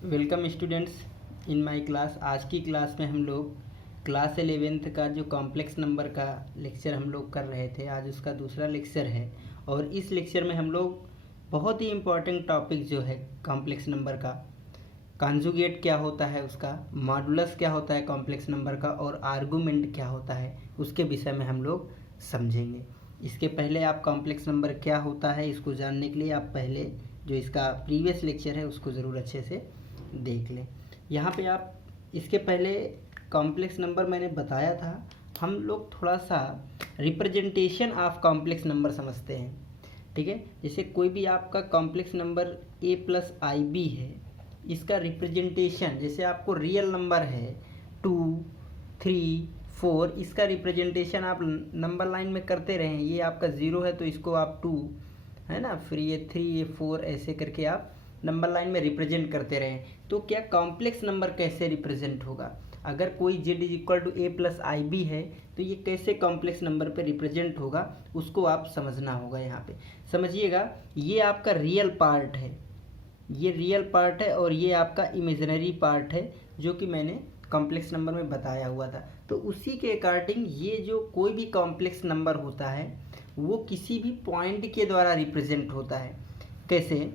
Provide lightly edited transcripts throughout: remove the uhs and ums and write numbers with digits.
Welcome students in my class. आज की class में हम लोग क्लास 11th का जो कॉम्प्लेक्स नंबर का लेक्चर हम लोग कर रहे थे, आज उसका दूसरा लेक्चर है। और इस लेक्चर में हम लोग बहुत ही इम्पॉर्टेंट टॉपिक जो है कॉम्प्लेक्स नंबर का, कॉन्जुगेट क्या होता है उसका, मॉडुलस क्या होता है कॉम्प्लेक्स नंबर का, और आर्गूमेंट क्या होता है उसके विषय में हम लोग समझेंगे। इसके पहले आप कॉम्प्लेक्स नंबर क्या होता है इसको जानने के लिए आप पहले जो इसका प्रीवियस लेक्चर है उसको ज़रूर अच्छे से देख लें। यहाँ पे आप इसके पहले कॉम्प्लेक्स नंबर मैंने बताया था, हम लोग थोड़ा सा रिप्रेजेंटेशन ऑफ कॉम्प्लेक्स नंबर समझते हैं। ठीक है, जैसे कोई भी आपका complex number a plus I B है, इसका रिप्रेजेंटेशन जैसे आपको रियल नंबर है 2, 3, 4, इसका रिप्रेजेंटेशन आप नंबर लाइन में करते रहें। ये आपका 0 है तो इसको आप 2 है ना, फिर ये 3, ये 4, ऐसे करके आप नंबर लाइन में रिप्रेजेंट करते रहें। तो क्या कॉम्प्लेक्स नंबर कैसे रिप्रेजेंट होगा? अगर कोई z is equal to A plus I B है तो ये कैसे कॉम्प्लेक्स नंबर पे रिप्रेजेंट होगा उसको आप समझना होगा। यहाँ पे समझिएगा, ये आपका रियल पार्ट है, ये रियल पार्ट है, और ये आपका इमेजिनरी पार्ट है जो कि मैंने कॉम्प्लेक्स नंबर में बताया हुआ था। तो उसी के अकॉर्डिंग ये जो कोई भी कॉम्प्लेक्स नंबर होता है वो किसी भी पॉइंट के द्वारा रिप्रेजेंट होता है। कैसे?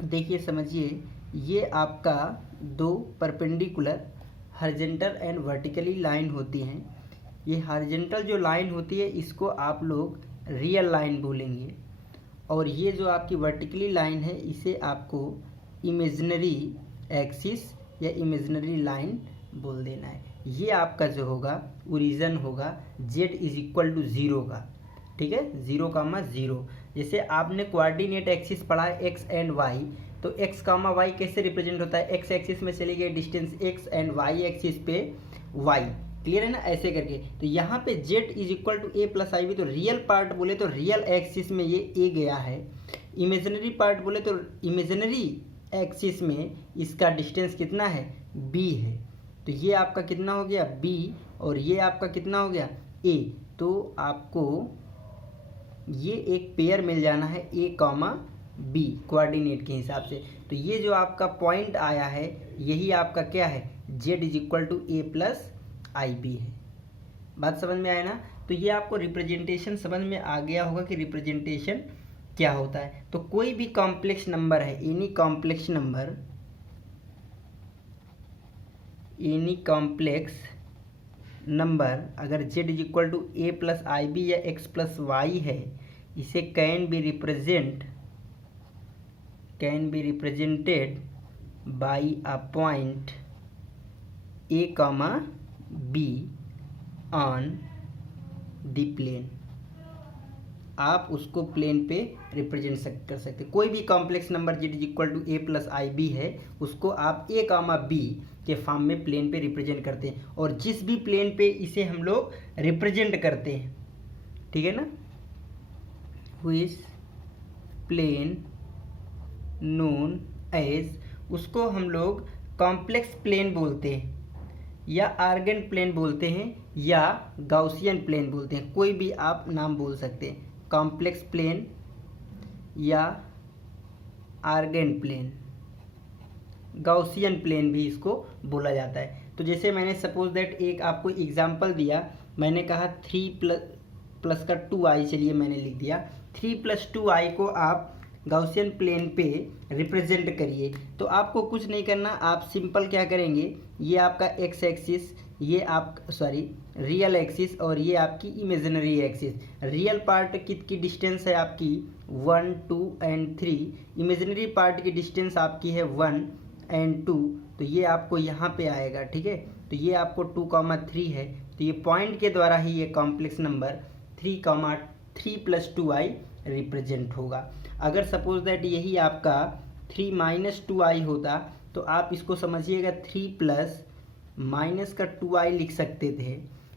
देखिए समझिए, ये आपका दो perpendicular horizontal and vertically line होती हैं। ये हॉरिजॉन्टल जो लाइन होती है इसको आप लोग रियल लाइन बोलेंगे, और ये जो आपकी वर्टिकली लाइन है इसे आपको इमेजिनरी एक्सिस या इमेजिनरी लाइन बोल देना है। ये आपका जो होगा ओरिजिन होगा z इज इक्वल टू 0 का। ठीक है, 0,0। जैसे आपने कोऑर्डिनेट एक्सिस पढ़ा है एक्स एंड वाई, तो एक्स कामा वाई कैसे रिप्रेजेंट होता है? एक्स एक्सिस में चली गई distance X and Y axis पे वाई। क्लियर है ना? ऐसे करके तो यहाँ पे z is equal to A plus I B, तो रियल पार्ट बोले तो रियल एक्सिस में ये a गया है, इमेजिनरी पार्ट बोले तो इमेजिनरी एक्सिस में इसका डिस्टेंस कितना है? b है। तो ये आपका कितना हो गया? b, और ये आपका कितना हो गया? a। तो आपको ये एक पेयर मिल जाना है a कॉमा b कोऑर्डिनेट के हिसाब से। तो ये जो आपका पॉइंट आया है यही आपका क्या है? z is equal to A plus I B है। बात समझ में आया ना? तो ये आपको रिप्रेजेंटेशन समझ में आ गया होगा कि रिप्रेजेंटेशन क्या होता है। तो कोई भी कॉम्प्लेक्स नंबर है, any complex number, any complex number अगर z is equal to A plus I B या x प्लस वाई है, इसे can be represented by a point a comma b on the plane. आप उसको plane पे represent कर सकते। कोई भी complex number z is equal to A plus I B है उसको आप a कामा b के फॉर्म में प्लेन पे रिप्रेजेंट करते हैं, और जिस भी प्लेन पे इसे हम लोग रिप्रेजेंट करते हैं, ठीक है ना, व्हिच प्लेन नोन एज, उसको हम लोग कॉम्प्लेक्स प्लेन बोलते हैं, या आर्गन प्लेन बोलते हैं, या गाउसियन प्लेन बोलते हैं। कोई भी आप नाम बोल सकते हैं, कॉम्प्लेक्स प्लेन या आर्गन प्लेन, गाउसियन प्लेन भी इसको बोला जाता है। तो जैसे मैंने सपोज दैट एक आपको एग्जांपल दिया, मैंने कहा 3 प्लस का 2i, चलिए मैंने लिख दिया 3 + 2i को आप गाउसियन प्लेन पे रिप्रेजेंट करिए। तो आपको कुछ नहीं करना, आप सिंपल क्या करेंगे, ये आपका एक्स एक्सिस, ये आप रियल एक्सिस, और ये आपकी इमेजिनरी एक्सिस। रियल पार्ट की डिस्टेंस है आपकी 1, 2 एंड 3, इमेजिनरी पार्ट की डिस्टेंस आपकी है 1 एंड 2, तो ये आपको यहाँ पे आएगा। ठीक है, तो ये आपको 2,3 है, तो ये पॉइंट के द्वारा ही ये कॉम्प्लेक्स नंबर 3 + 2i रिप्रेजेंट होगा। अगर सपोज दैट यही आपका 3 - 2i होता तो आप इसको समझिएगा 3 प्लस माइनस का 2i लिख सकते थे।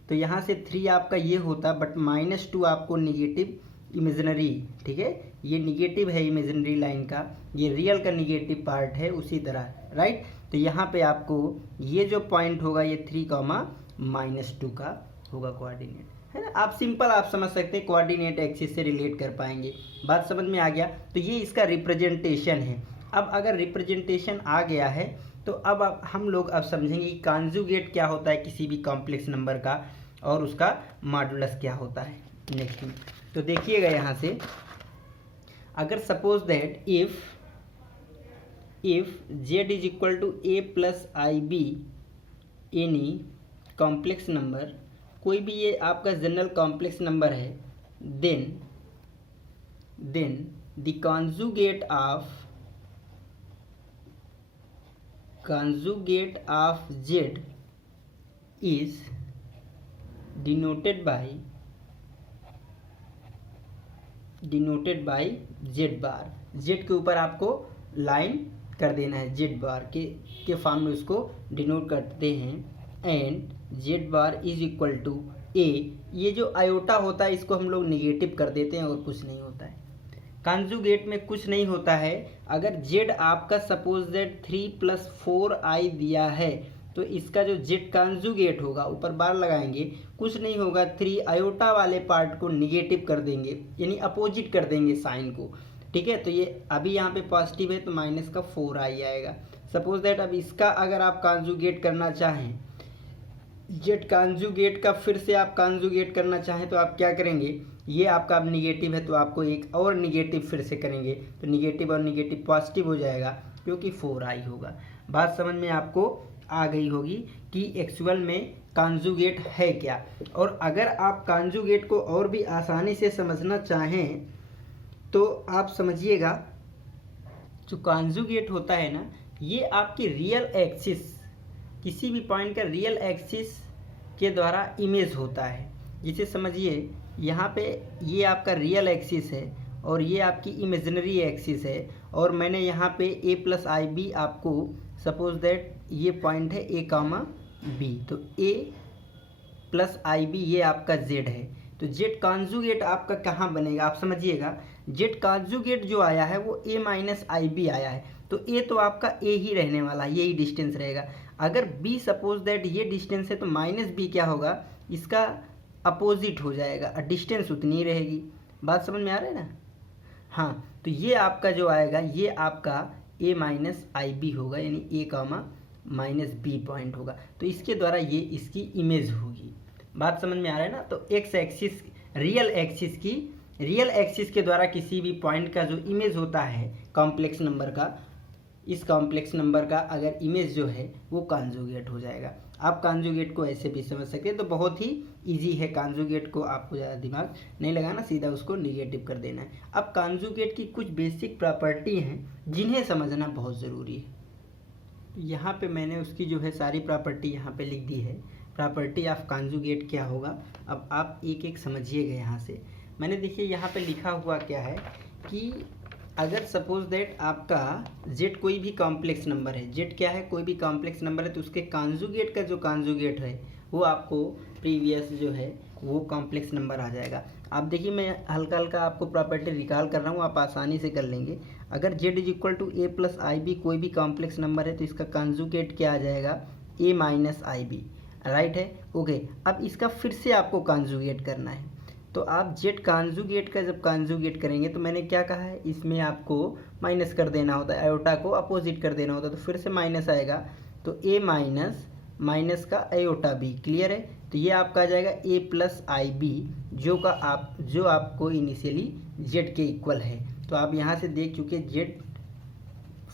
तो यहाँ से 3 आपका ये होता, बट -2 आपको निगेटिव इमेजिनरी, ठीक है, ये निगेटिव है इमेजिनरी लाइन का, ये रियल का निगेटिव पार्ट है उसी तरह, राइट। तो यहाँ पे आपको ये जो पॉइंट होगा ये 3, -2 का होगा कोऑर्डिनेट, है ना। आप सिंपल आप समझ सकते हैं, कोऑर्डिनेट एक्सिस से रिलेट कर पाएंगे। बात समझ में आ गया? तो ये इसका रिप्रेजेंटेशन है। अब अगर रिप्रेजेंटेशन आ गया है तो अब हम लोग अब समझेंगे कि कॉन्जुगेट क्या होता है किसी भी कॉम्प्लेक्स नंबर का और उसका मॉडुलस क्या होता है। नेक्स्ट तो देखिएगा यहाँ से, अगर suppose that if z is equal to a plus I B any complex number, कोई भी ये आपका जनरल कॉम्प्लेक्स नंबर है, then the conjugate of z is denoted by z bar. z के ऊपर आपको लाइन कर देना है, z बार के फॉर्म में उसको डिनोट करते हैं। And z bar is equal to a, ये जो आयोटा होता है इसको हम लोग निगेटिव कर देते हैं और कुछ नहीं होता है। कॉन्जुगेट में कुछ नहीं होता है। अगर z आपका सपोज दैट 3 + 4i दिया है तो इसका जो z कॉन्जुगेट होगा, ऊपर बार लगाएंगे, कुछ नहीं होगा, 3 आयोटा वाले पार्ट को निगेटिव कर देंगे, यानी अपोजिट कर देंगे साइन को। ठीक है, तो ये अभी यहाँ पे पॉजिटिव है तो माइनस का 4i आएगा। सपोज दैट अब इसका अगर आप कॉन्जुगेट करना चाहें, z कॉन्जुगेट का फिर से आप कॉन्जुगेट करना चाहें तो आप क्या करेंगे, ये आपका अब निगेटिव है तो आपको एक और निगेटिव फिर से करेंगे तो निगेटिव और निगेटिव पॉजिटिव हो जाएगा क्योंकि 4i होगा। बात समझ में आपको आ गई होगी कि एक्चुअल में कॉन्जुगेट है क्या। और अगर आप कॉन्जुगेट को और भी आसानी से समझना चाहें तो आप समझिएगा, जो कॉन्जुगेट होता है ना, ये आपकी रियल एक्सिस, किसी भी पॉइंट का रियल एक्सिस के द्वारा इमेज होता है। जिसे समझिए यहाँ पे ये आपका रियल एक्सिस है और ये आपकी इमेजिनरी एक्सिस है, और मैंने यहाँ पे a प्लस आई बी आपको सपोज दैट ये पॉइंट है a कामा b, तो a प्लस आई बी ये आपका z है। तो z कॉन्जुगेट आपका कहाँ बनेगा, आप समझिएगा, z कॉन्जुगेट जो आया है वो a माइनस आई बी आया है, तो a तो आपका a ही रहने वाला है, यही डिस्टेंस रहेगा। अगर b सपोज दैट ये डिस्टेंस है तो माइनस b क्या होगा, इसका अपोजिट हो जाएगा और डिस्टेंस उतनी ही रहेगी। बात समझ में आ रहा है ना। हाँ, तो ये आपका जो आएगा ये आपका a माइनस आई बी होगा, यानी a comma minus B point होगा, तो इसके द्वारा ये इसकी इमेज होगी। बात समझ में आ रहा है ना। तो एक्स एक्सिस रियल एक्सिस के द्वारा किसी भी पॉइंट का जो इमेज होता है कॉम्प्लेक्स नंबर का, इस कॉम्प्लेक्स नंबर का अगर इमेज जो है वो कॉन्जुगेट हो जाएगा। आप कॉन्जुगेट को ऐसे भी समझ सकते हैं, तो बहुत ही इजी है। कॉन्जुगेट को आपको ज़्यादा दिमाग नहीं लगाना, सीधा उसको निगेटिव कर देना है। अब कॉन्जुगेट की कुछ बेसिक प्रॉपर्टी हैं जिन्हें समझना बहुत ज़रूरी है। यहाँ पे मैंने उसकी जो है सारी प्रॉपर्टी यहाँ पे लिख दी है। प्रॉपर्टी ऑफ कॉन्जुगेट क्या होगा, अब आप एक एक समझिएगा। यहाँ से मैंने देखिए यहाँ पे लिखा हुआ क्या है कि अगर सपोज दैट आपका z कोई भी कॉम्प्लेक्स नंबर है, z क्या है, कोई भी कॉम्प्लेक्स नंबर है, तो उसके कॉन्जुगेट का जो कॉन्जुगेट है वो आपको प्रीवियस जो है वो कॉम्प्लेक्स नंबर आ जाएगा। आप देखिए मैं हल्का हल्का आपको प्रॉपर्टी रिकॉल कर रहा हूँ, आप आसानी से कर लेंगे। अगर z is equal to a plus I B कोई भी कॉम्प्लेक्स नंबर है तो इसका कॉन्जुगेट क्या आ जाएगा, a minus I B, right है। ओके, अब इसका फिर से आपको कॉन्जुगेट करना है, तो आप z कॉन्जुगेट का जब कॉन्जुगेट करेंगे तो मैंने क्या कहा है, इसमें आपको माइनस कर देना होता है, आयोटा को अपोजिट कर देना होता है, तो फिर से माइनस आएगा, तो a माइनस माइनस का आयोटा b, क्लियर है। तो ये आपका आ जाएगा a प्लस आई बी जो आपको इनिशियली z के इक्वल है। तो आप यहाँ से देख चुके z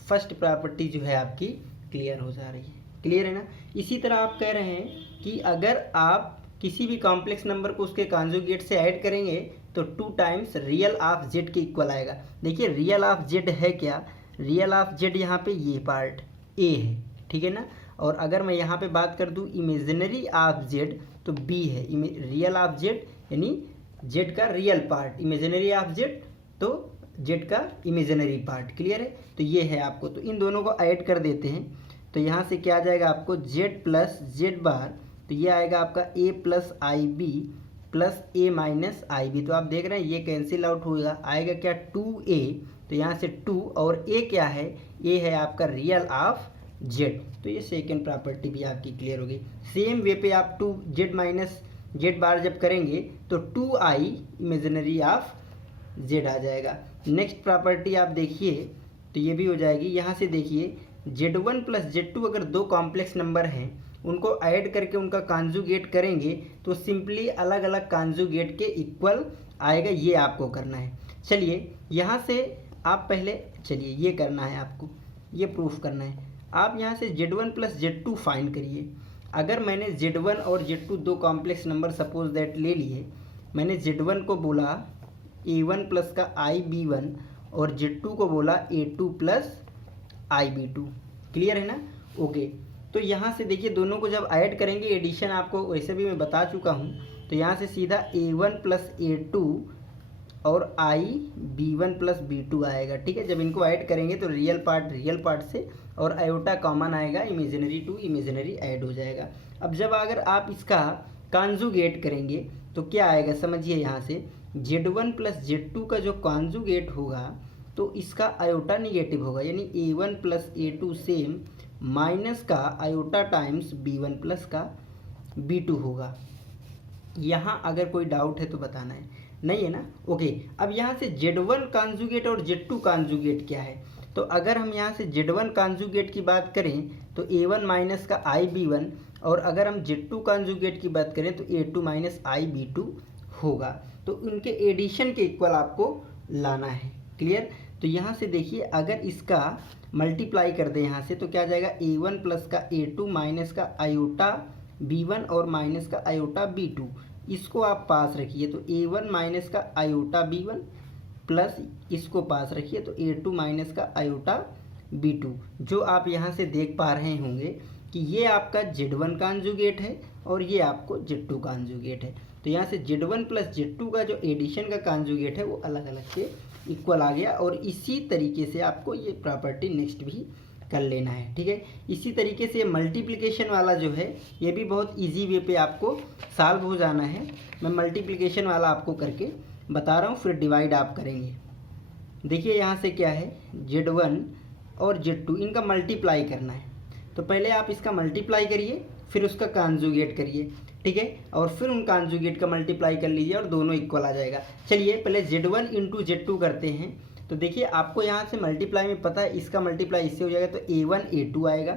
फर्स्ट प्रॉपर्टी जो है आपकी क्लियर हो जा रही है, क्लियर है ना। इसी तरह आप कह रहे हैं कि अगर आप किसी भी कॉम्प्लेक्स नंबर को उसके कॉन्जुगेट से ऐड करेंगे तो 2 टाइम्स रियल ऑफ z के इक्वल आएगा। देखिए रियल ऑफ z है क्या, रियल ऑफ z यहाँ पे ये पार्ट a है, ठीक है ना। और अगर मैं यहाँ पे बात कर दूँ इमेजिनरी ऑफ z तो b है। रियल ऑफ z यानी z का real part, imaginary of z तो z का इमेजिनरी पार्ट, क्लियर है। तो ये है आपको, तो इन दोनों को ऐड कर देते हैं तो यहाँ से क्या आ जाएगा आपको z प्लस z बार, तो ये आएगा आपका a plus I B plus a minus I B. तो आप देख रहे हैं ये कैंसिल आउट होगा, आएगा क्या 2a, तो यहाँ से 2 और a क्या है, a है आपका रियल ऑफ z। तो ये सेकेंड प्रॉपर्टी भी आपकी क्लियर होगी। सेम वे पे आप 2z माइनस z बार जब करेंगे तो 2i इमेजिनरी ऑफ z आ जाएगा। नेक्स्ट प्रॉपर्टी आप देखिए तो ये भी हो जाएगी। यहाँ से देखिए Z1 प्लस Z2 अगर दो कॉम्प्लेक्स नंबर हैं उनको ऐड करके उनका कॉन्जुगेट करेंगे तो सिंपली अलग अलग कॉन्जुगेट के इक्वल आएगा, ये आपको करना है। चलिए यहाँ से आप पहले चलिए ये करना है, आपको ये प्रूफ करना है। आप यहाँ से Z1 प्लस Z2 फाइंड करिए। अगर मैंने Z1 और Z2 दो कॉम्प्लेक्स नंबर सपोज दैट ले लिए, मैंने Z1 को बोला A1 प्लस का IB1 और Z2 को बोला A2 प्लस IB2। क्लियर है ना? ओके, तो यहाँ से देखिए दोनों को जब ऐड करेंगे, एडिशन आपको वैसे भी मैं बता चुका हूँ, तो यहाँ से सीधा A1 प्लस A2 और IB1 प्लस B2 आएगा। ठीक है, जब इनको ऐड करेंगे तो रियल पार्ट से और आयोटा कॉमन आएगा, इमेजिनरी टू इमेजिनरी ऐड हो जाएगा। अब जब अगर आप इसका कॉन्जुगेट करेंगे तो क्या आएगा समझिए। यहाँ से Z1 प्लस Z2 का जो कॉन्जुगेट होगा तो इसका आयोटा निगेटिव होगा, यानी A1 plus A2 same minus का आयोटा टाइम्स B1 प्लस का B2 होगा। यहाँ अगर कोई डाउट है तो बताना है, नहीं है ना? ओके, अब यहाँ से Z1 कॉन्जुगेट और Z2 कॉन्जुगेट क्या है, तो अगर हम यहाँ से Z1 कॉन्जुगेट की बात करें तो A1 माइनस का IB1, और अगर हम Z2 कॉन्जुगेट की बात करें तो A2 माइनस IB2 होगा। तो उनके एडिशन के इक्वल आपको लाना है। क्लियर? तो यहाँ से देखिए अगर इसका मल्टीप्लाई कर दें यहाँ से तो क्या आ जाएगा, A1 प्लस का A2 माइनस का आयोटा B1 और माइनस का आयोटा B2, इसको आप पास रखिए तो A1 माइनस का आयोटा B1 प्लस इसको पास रखिए तो A2 माइनस का आयोटा B2। जो आप यहाँ से देख पा रहे होंगे कि ये आपका Z1 कॉन्जुगेट है और ये आपको Z2 कॉन्जुगेट है। तो यहाँ से Z1 प्लस Z2 का जो एडिशन का कॉन्जुगेट है वो अलग अलग से इक्वल आ गया, और इसी तरीके से आपको ये प्रॉपर्टी नेक्स्ट भी कर लेना है। ठीक है, इसी तरीके से मल्टीप्लिकेशन वाला जो है ये भी बहुत इजी वे पे आपको सॉल्व हो जाना है। मैं मल्टीप्लिकेशन वाला आपको करके बता रहा हूँ, फिर डिवाइड आप करेंगे। देखिए यहाँ से क्या है, Z1 और Z2 इनका मल्टीप्लाई करना है, तो पहले आप इसका मल्टीप्लाई करिए फिर उसका कॉन्जुगेट करिए। ठीक है, और फिर उन कॉन्जुगेट का मल्टीप्लाई कर लीजिए और दोनों इक्वल आ जाएगा। चलिए पहले Z1 इंटू Z2 करते हैं। तो देखिए आपको यहाँ से मल्टीप्लाई में पता है, इसका मल्टीप्लाई इससे हो जाएगा तो A1 A2 आएगा,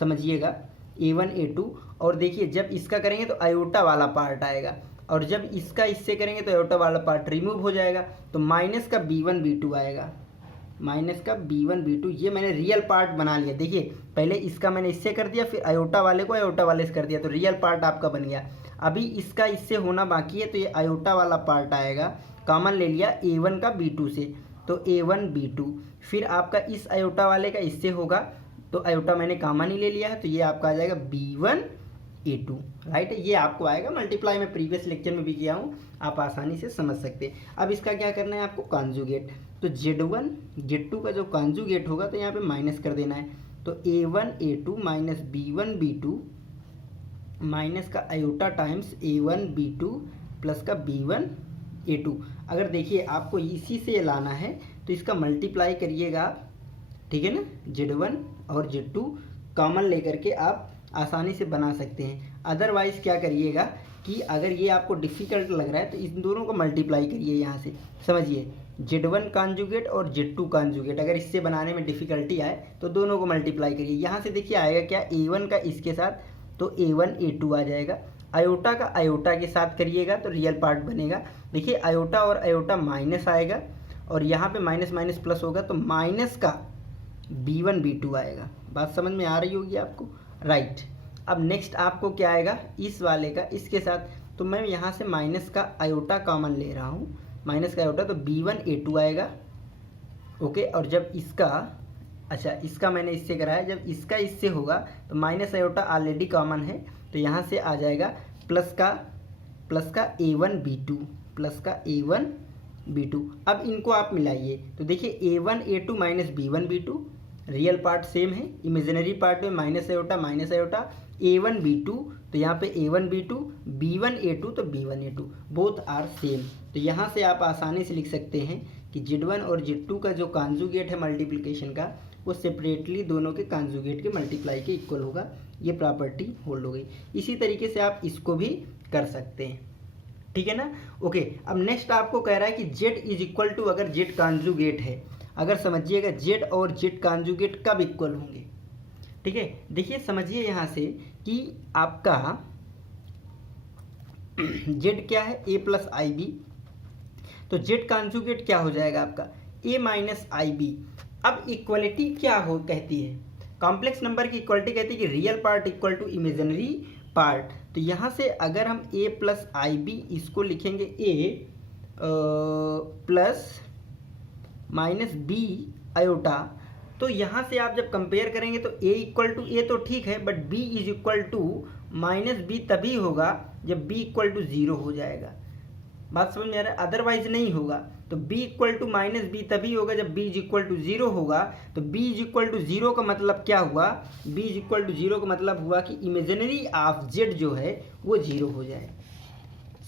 समझिएगा A1 A2। और देखिए जब इसका करेंगे तो आयोटा वाला पार्ट आएगा, और जब इसका इससे करेंगे तो आयोटा वाला पार्ट रिमूव हो जाएगा, तो माइनस का B1 B2 आएगा, माइनस का B1 B2। ये मैंने रियल पार्ट बना लिया। देखिए पहले इसका मैंने इससे कर दिया, फिर आयोटा वाले को आयोटा वाले से कर दिया, तो रियल पार्ट आपका बन गया। अभी इसका इससे होना बाकी है, तो ये आयोटा वाला पार्ट आएगा, कॉमन ले लिया A1 का B2 से, तो A1 B2। फिर आपका इस आयोटा वाले का इससे होगा, तो आयोटा मैंने कॉमन ही ले लिया है, तो ये आपका आ जाएगा B1 A2। राइट, ये आपको आएगा। मल्टीप्लाई में प्रीवियस लेक्चर में भी किया हूँ, आप आसानी से समझ सकते हैं। अब इसका क्या करना है आपको, कॉन्जुगेट। तो Z1 Z2 का जो कॉन्जुगेट होगा तो यहाँ पे माइनस कर देना है, तो A1 A2 minus B1 B2 minus का iota times A1 B2 plus का B1 A2। अगर देखिए आपको इसी से लाना है तो इसका मल्टीप्लाई करिएगा आप, ठीक है ना। Z1 और Z2 कॉमन लेकर के आप आसानी से बना सकते हैं। अदरवाइज़ क्या करिएगा कि अगर ये आपको डिफ़िकल्ट लग रहा है तो इन दोनों को मल्टीप्लाई करिए। यहाँ से समझिए Z1 कॉन्जुगेट और Z2 कॉन्जुगेट, अगर इससे बनाने में डिफ़िकल्टी आए तो दोनों को मल्टीप्लाई करिए। यहाँ से देखिए आएगा क्या, A1 का इसके साथ तो A1 A2 आ जाएगा, आयोटा का आयोटा के साथ करिएगा तो रियल पार्ट बनेगा। देखिए आयोटा और आयोटा माइनस आएगा, और यहाँ पे माइनस माइनस प्लस होगा तो माइनस का B1 B2 आएगा। बात समझ में आ रही होगी आपको, राइट। अब नेक्स्ट आपको क्या आएगा, इस वाले का इसके साथ, तो मैं यहाँ से माइनस का आयोटा कॉमन ले रहा हूँ, माइनस का आयोटा, तो B1 A2 आएगा। ओके, और जब इसका, अच्छा इसका मैंने इससे कराया, जब इसका इससे होगा तो माइनस आयोटा ऑलरेडी कॉमन है, तो यहाँ से आ जाएगा प्लस का A1 B2 प्लस का A1 B2। अब इनको आप मिलाइए तो देखिए A1 A2 minus B1 B2, real part same है, इमेजिनरी पार्ट में माइनस आयोटा A1 B2, तो यहाँ पे A1 B2 B1 A2, तो B1 A2 both are same. तो यहाँ से आप आसानी से लिख सकते हैं कि Z1 और Z2 का जो कॉन्जुगेट है मल्टीप्लिकेशन का, वो सेपरेटली दोनों के कॉन्जुगेट के मल्टीप्लाई के इक्वल होगा। ये प्रॉपर्टी होल्ड हो गई। इसी तरीके से आप इसको भी कर सकते हैं, ठीक है ना। ओके, अब नेक्स्ट आपको कह रहा है कि Z इज इक्वल टू, अगर Z कॉन्जुगेट है, अगर समझिएगा जेड और जेड कॉन्जुगेट कब इक्वल होंगे। ठीक है, देखिए समझिए यहाँ से कि आपका जेड क्या है, ए प्लस आई बी, तो जेड कॉन्जुगेट क्या हो जाएगा आपका ए माइनस आई बी। अब इक्वलिटी क्या हो कहती है, कॉम्प्लेक्स नंबर की इक्वलिटी कहती है कि real part equal to imaginary part. तो यहाँ से अगर हम ए प्लस आई बी इसको लिखेंगे ए प्लस माइनस बी आयोटा, तो यहाँ से आप जब कंपेयर करेंगे तो a इक्वल टू ए तो ठीक है, but b is equal to minus B तभी होगा जब b इक्वल टू 0 हो जाएगा। बात समझ में आ रहा है, अदरवाइज नहीं होगा। तो b equal to minus B तभी होगा जब b इज इक्वल टू 0 होगा। तो b इज इक्वल टू 0 का मतलब क्या हुआ, b इज इक्वल टू 0 का मतलब हुआ कि इमेजिनरी ऑफ z जो है वो 0 हो जाए।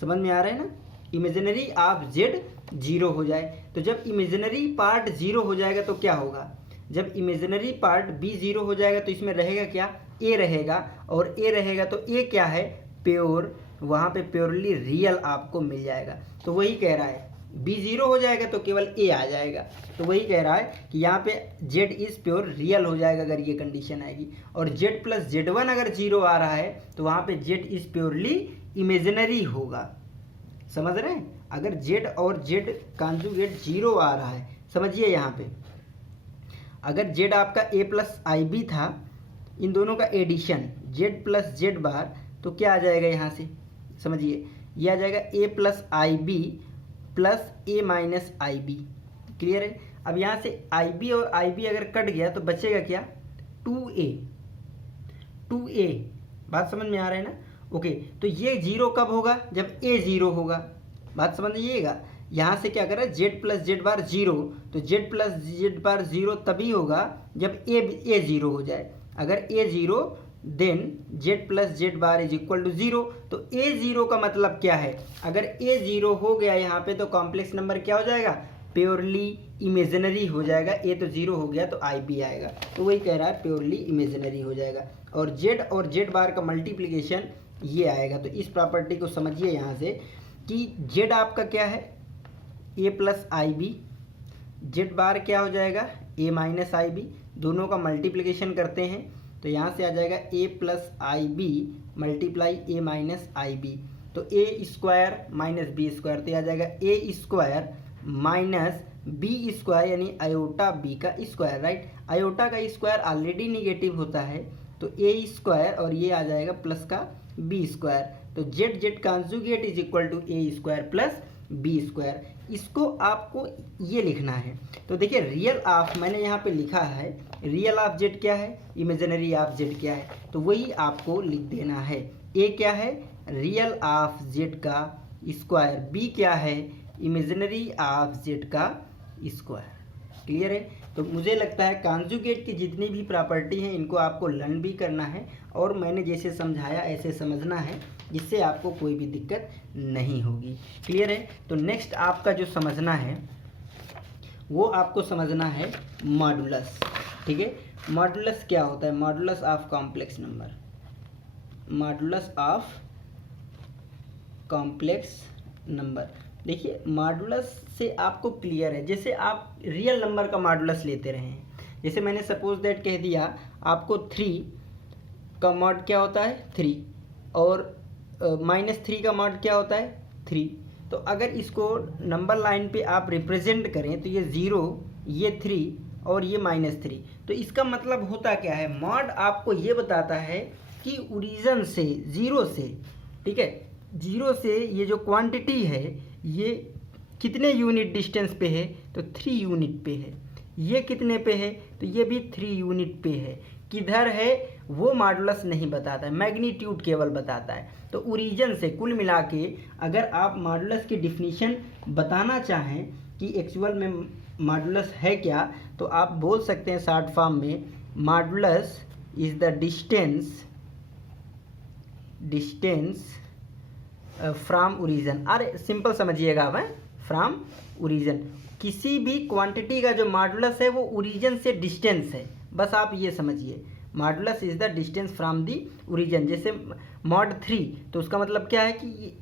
समझ में आ रहा है ना, इमेजिनरी ऑफ z 0 हो जाए। तो जब इमेजिनरी पार्ट 0 हो जाएगा तो क्या होगा, जब इमेजिनरी पार्ट b 0 हो जाएगा तो इसमें रहेगा क्या, a रहेगा, और a रहेगा तो a क्या है, प्योर, वहाँ पे प्योरली रियल आपको मिल जाएगा। तो वही कह रहा है b 0 हो जाएगा तो केवल a आ जाएगा। तो वही कह रहा है कि यहाँ पे z इज़ प्योर रियल हो जाएगा अगर ये कंडीशन आएगी। और z प्लस z1 अगर 0 आ रहा है तो वहाँ पे z इज़ प्योरली इमेजिनरी होगा। समझ रहे हैं, अगर z और z कॉन्जुगेट 0 आ रहा है, समझिए यहाँ पे अगर z आपका a प्लस आई बी था, इन दोनों का एडिशन z प्लस जेड बार, तो क्या आ जाएगा यहाँ से, समझिए ये आ जाएगा a plus I B plus A minus I B. Clear है। अब यहाँ से आई बी और आई बी अगर कट गया तो बचेगा क्या, 2a। बात समझ में आ रहा है ना। ओके, तो ये 0 कब होगा, जब a 0 होगा। बात समझिएगा, यहाँ से क्या कर रहा है, z प्लस जेड बार 0, तो z प्लस जेड बार 0 तभी होगा जब a 0 हो जाए। अगर a 0 then z plus Z bar is equal to 0। तो a 0 का मतलब क्या है, अगर a 0 हो गया यहाँ पे तो कॉम्प्लेक्स नंबर क्या हो जाएगा, प्योरली इमेजिनरी हो जाएगा। a तो 0 हो गया तो आई बी आएगा। तो वही कह रहा है प्योरली इमेजिनरी हो जाएगा। और z बार का मल्टीप्लिकेशन ये आएगा। तो इस प्रॉपर्टी को समझिए यहाँ से कि z आपका क्या है, a plus I b, z bar क्या हो जाएगा, a माइनस आई बी, दोनों का मल्टीप्लिकेशन करते हैं तो यहाँ से आ जाएगा a plus I B multiply a minus I B. तो a square minus B square, तो आ जाएगा a square minus B square यानी आयोटा b का स्क्वायर, राइट। आयोटा का स्क्वायर ऑलरेडी निगेटिव होता है, तो a स्क्वायर और ये आ जाएगा प्लस का b स्क्वायर। तो z conjugate is equal to a square plus B square. इसको आपको ये लिखना है। तो देखिए रियल ऑफ मैंने यहाँ पे लिखा है, रियल ऑफ जेड क्या है, इमेजिनरी ऑफ जेड क्या है, तो वही आपको लिख देना है। ए क्या है, रियल ऑफ जेड का स्क्वायर, बी क्या है, इमेजिनरी ऑफ जेड का स्क्वायर। क्लियर है। तो मुझे लगता है कॉन्जुगेट की जितनी भी प्रॉपर्टी हैं इनको आपको लर्न भी करना है और मैंने जैसे समझाया ऐसे समझना है, जिससे आपको कोई भी दिक्कत नहीं होगी। क्लियर है। तो नेक्स्ट आपका जो समझना है वो आपको समझना है मॉडुलस। ठीक है, मॉडुलस क्या होता है, modulus of complex number, modulus of complex number. देखिए मॉडुलस से आपको क्लियर है, जैसे आप रियल नंबर का मॉडुलस लेते रहे हैं, जैसे मैंने सपोज दैट कह दिया आपको 3 का मॉड क्या होता है 3 और -3 का मॉड क्या होता है 3। तो अगर इसको नंबर लाइन पे आप रिप्रेजेंट करें तो ये 0, ये 3 और ये -3, तो इसका मतलब होता क्या है, मॉड आपको ये बताता है कि ओरिजिन से 0 से, ठीक है, 0 से ये जो क्वांटिटी है ये कितने यूनिट डिस्टेंस पे है, तो 3 यूनिट पे है। ये कितने पे है, तो ये भी 3 यूनिट पे है। किधर है वो मॉडुलस नहीं बताता है, मैग्नीट्यूड केवल बताता है। तो ओरिजिन से कुल मिला के अगर आप मॉडुलस की डिफिनीशन बताना चाहें कि एक्चुअल में मॉडुलस है क्या, तो आप बोल सकते हैं शॉर्ट फॉर्म में, modulus is the distance from origin. अरे सिंपल समझिएगा आप, फ्रॉम ओरिजिन। किसी भी क्वांटिटी का जो मॉडुलस है वो ओरिजिन से डिस्टेंस है, बस आप ये समझिए, modulus is the distance from the origin. जैसे मॉड 3 तो उसका मतलब क्या है कि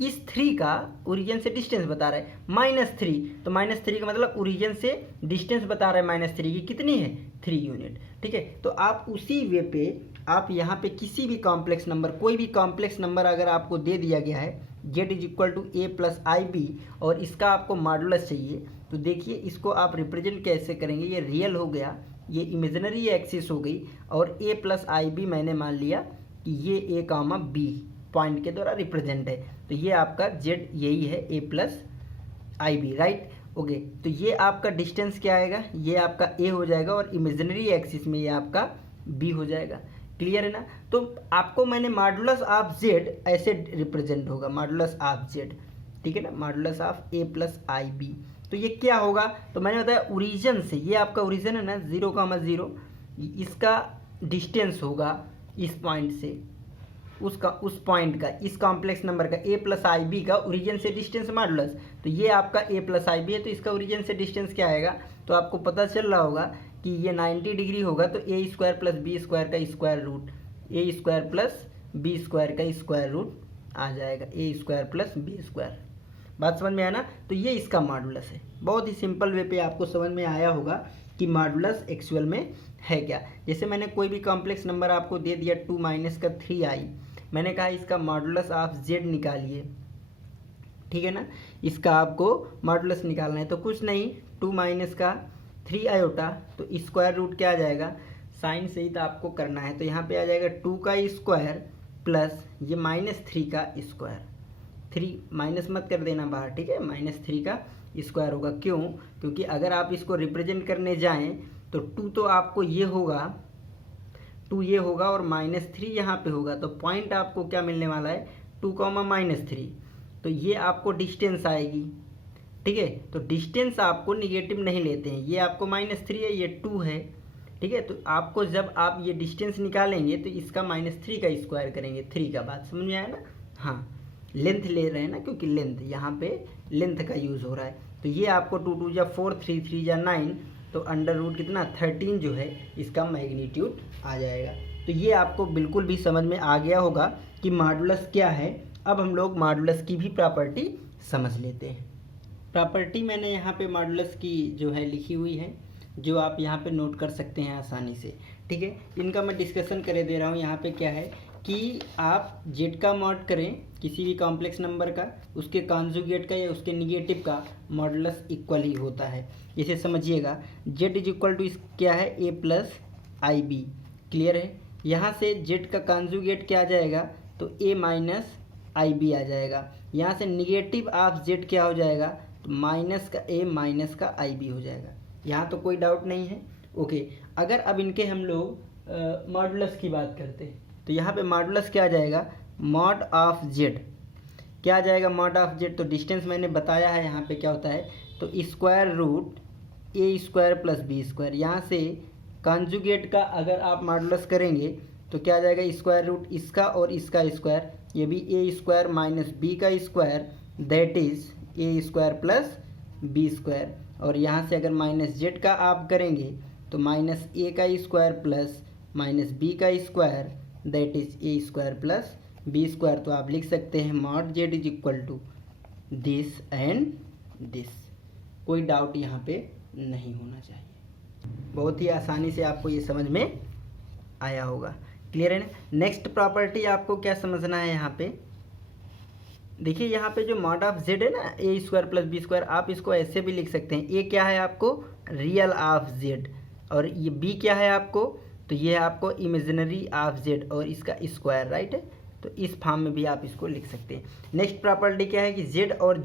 इस 3 का ओरिजिन से डिस्टेंस बता रहा है -3, तो -3 का मतलब ओरिजिन से डिस्टेंस बता रहा है -3 की कितनी है 3 यूनिट। ठीक है, तो आप उसी वे पे आप यहाँ पे किसी भी कॉम्प्लेक्स नंबर, कोई भी कॉम्प्लेक्स नंबर अगर आपको दे दिया गया है z = a + ib और इसका आपको मॉडुलस चाहिए, तो देखिए इसको आप रिप्रेजेंट कैसे करेंगे। ये रियल हो गया, ये इमेजिनरी एक्सिस हो गई और a + ib मैंने मान लिया कि ये a, b पॉइंट के द्वारा रिप्रेजेंट है, तो ये आपका z यही है a + ib, राइट। ओके, तो ये आपका डिस्टेंस क्या आएगा, ये आपका a हो जाएगा और इमेजिनरी एक्सिस में ये आपका b हो जाएगा। क्लियर है ना। तो आपको मैंने मॉडुलस ऑफ z ऐसे रिप्रेजेंट होगा, मॉडुलस ऑफ z, ठीक है ना, मॉडुलस ऑफ a + ib। तो ये क्या होगा, तो मैंने बताया ओरिजिन से, ये आपका ओरिजिन है ना 0,0, इसका डिस्टेंस होगा इस पॉइंट से, उसका उस पॉइंट का, इस कॉम्प्लेक्स नंबर का a + ib का ओरिजिन से डिस्टेंस मॉडुलस। तो ये आपका a + ib है, तो इसका ओरिजिन से डिस्टेंस क्या आएगा, तो आपको पता चल रहा होगा कि ये 90 डिग्री होगा, तो a² + b² का स्क्वायर रूट, a² + b² का स्क्वायर रूट आ जाएगा, a² + b²। बात समझ में आया ना। तो ये इसका मॉडुलस है। बहुत ही सिंपल वे पे आपको समझ में आया होगा कि मॉडुलस एक्चुअल में है क्या। जैसे मैंने कोई भी कॉम्प्लेक्स नंबर आपको दे दिया 2 - 3i, मैंने कहा इसका मॉडुलस ऑफ z निकालिए, ठीक है ना, इसका आपको मॉडुलस निकालना है। तो कुछ नहीं, 2 - 3 आयोटा, तो स्क्वायर रूट क्या आ जाएगा, साइन सहित आपको करना है, तो यहाँ पे आ जाएगा 2 का स्क्वायर प्लस ये -3 का स्क्वायर, 3 माइनस मत कर देना बाहर, ठीक है, -3 का स्क्वायर होगा। क्यों, क्योंकि अगर आप इसको रिप्रेजेंट करने जाएं तो 2 तो आपको ये होगा, 2 ये होगा और -3 यहाँ पे होगा, तो पॉइंट आपको क्या मिलने वाला है 2, -3, तो ये आपको डिस्टेंस आएगी। ठीक है, तो डिस्टेंस आपको निगेटिव नहीं लेते हैं, ये आपको -3 है, ये 2 है। ठीक है, तो आपको जब आप ये डिस्टेंस निकालेंगे तो इसका -3 का स्क्वायर करेंगे, 3 का। बात समझ में आया ना। हाँ, लेंथ ले रहे हैं ना, क्योंकि लेंथ यहाँ पे लेंथ का यूज़ हो रहा है। तो ये आपको 2 × 2 = 4, 3 × 3 = 9, तो अंडर रूट कितना 13 जो है इसका मैग्नीट्यूड आ जाएगा। तो ये आपको बिल्कुल भी समझ में आ गया होगा कि मॉडुलस क्या है। अब हम लोग मॉडुलस की भी प्रॉपर्टी समझ लेते हैं। प्रॉपर्टी मैंने यहाँ पे मॉडुलस की जो है लिखी हुई है, जो आप यहाँ पे नोट कर सकते हैं आसानी से। ठीक है, इनका मैं डिस्कशन करे दे रहा हूँ। यहाँ पे क्या है कि आप z का मॉड करें किसी भी कॉम्प्लेक्स नंबर का, उसके कॉन्जुगेट का या उसके निगेटिव का मॉडुलस इक्वल ही होता है। इसे समझिएगा, z = क्या है a + ib। क्लियर है। यहाँ से z का कॉन्जुगेट क्या आ जाएगा, तो a - ib आ जाएगा। यहाँ से निगेटिव ऑफ z क्या हो जाएगा, तो माइनस का a माइनस का ib हो जाएगा। यहाँ तो कोई डाउट नहीं है। ओके, अगर अब इनके हम लोग मॉडुलस की बात करते हैं तो यहाँ पे मॉडुलस क्या आ जाएगा, मॉड ऑफ z क्या आ जाएगा, मॉड ऑफ z। तो डिस्टेंस मैंने बताया है यहाँ पे क्या होता है, तो स्क्वायर रूट a² + b²। यहाँ से कॉन्जुगेट का अगर आप मॉडुलस करेंगे तो क्या आ जाएगा, स्क्वायर रूट इसका और इसका स्क्वायर, ये भी a² - b का square, that is a² + b²। और यहाँ से अगर -z का आप करेंगे तो -a का स्क्वायर प्लस -b का square, that is a² + b²। तो आप लिख सकते हैं mod z = this and this. कोई डाउट यहाँ पे नहीं होना चाहिए। बहुत ही आसानी से आपको ये समझ में आया होगा। क्लियर है ना। नेक्स्ट प्रॉपर्टी आपको क्या समझना है यहाँ पे, देखिए यहाँ पे जो मॉड ऑफ z है ना a² + b², आप इसको ऐसे भी लिख सकते हैं। a क्या है आपको, रियल ऑफ z, और ये b क्या है आपको, तो ये है आपको इमेजिनरी ऑफ z और इसका स्क्वायर, राइट है। तो इस फॉर्म में भी आप इसको लिख सकते हैं। नेक्स्ट प्रॉपर्टी क्या है कि z और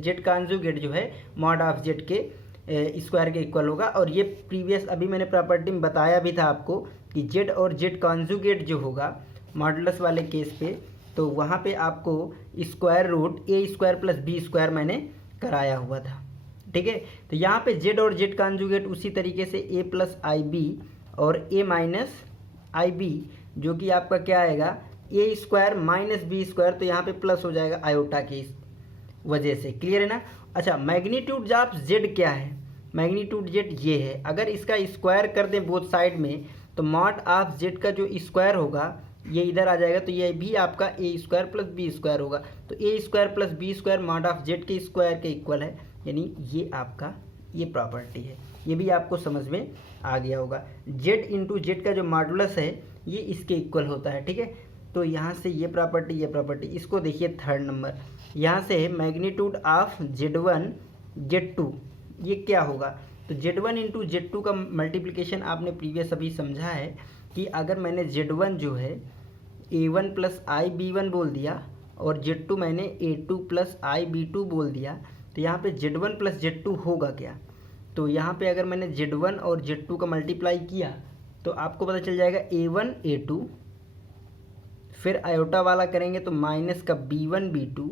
z कॉन्जुगेट जो है मॉड ऑफ z के स्क्वायर के इक्वल होगा। और ये प्रीवियस अभी मैंने प्रॉपर्टी में बताया भी था आपको कि z और z कॉन्जुगेट जो होगा मॉडुलस वाले केस पे, तो वहाँ पे आपको स्क्वायर रूट a² + b² मैंने कराया हुआ था। ठीक है, तो यहाँ पे z और z कॉन्जुगेट उसी तरीके से a + ib और a - ib, जो कि आपका क्या आएगा a² - b², तो यहाँ पे प्लस हो जाएगा आयोटा की वजह से। क्लियर है ना। अच्छा, मैग्नीट्यूड ऑफ z क्या है, मैग्नीट्यूड z ये है। अगर इसका स्क्वायर कर दें बोथ साइड में तो मॉड ऑफ z का जो स्क्वायर होगा ये इधर आ जाएगा तो ये भी आपका A square plus B square होगा। तो A square plus B square mod of Z के स्क्वायर के इक्वल है, यानी ये आपका ये प्रॉपर्टी है। ये भी आपको समझ में आ गया होगा। जेड इंटू जेड का जो मॉडुलस है ये इसके इक्वल होता है, ठीक है। तो यहाँ से ये प्रॉपर्टी, इसको देखिए थर्ड नंबर, यहाँ से मैग्नीट्यूड ऑफ Z1 Z2 ये क्या होगा। तो Z1 इंटू Z2 का मल्टीप्लिकेशन आपने प्रीवियस अभी समझा है कि अगर मैंने Z1 जो है A1 प्लस आई B1 बोल दिया और Z2 मैंने A2 प्लस आई B2 बोल दिया, तो यहाँ पे Z1 प्लस Z2 होगा क्या। तो यहाँ पे अगर मैंने Z1 और Z2 का मल्टीप्लाई किया तो आपको पता चल जाएगा A1 A2, फिर आयोटा वाला करेंगे तो माइनस का B1 B2,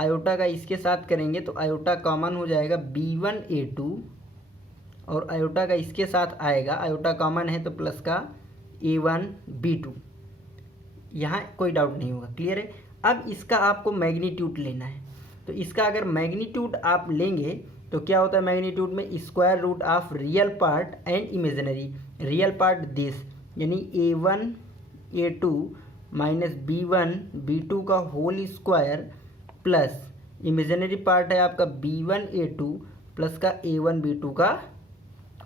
आयोटा का इसके साथ करेंगे तो आयोटा कॉमन हो जाएगा B1 A2, और आयोटा का इसके साथ आएगा, आयोटा कॉमन है तो प्लस का A1 B2। यहाँ कोई डाउट नहीं होगा, क्लियर है। अब इसका आपको मैग्नीट्यूड लेना है, तो इसका अगर मैग्नीट्यूड आप लेंगे तो क्या होता है मैग्नीट्यूड में, square root of real part and imaginary. Real part this, यानी A1 A2 minus B1 B2 का whole square plus imaginary part है आपका B1 A2 प्लस का A1 B2 का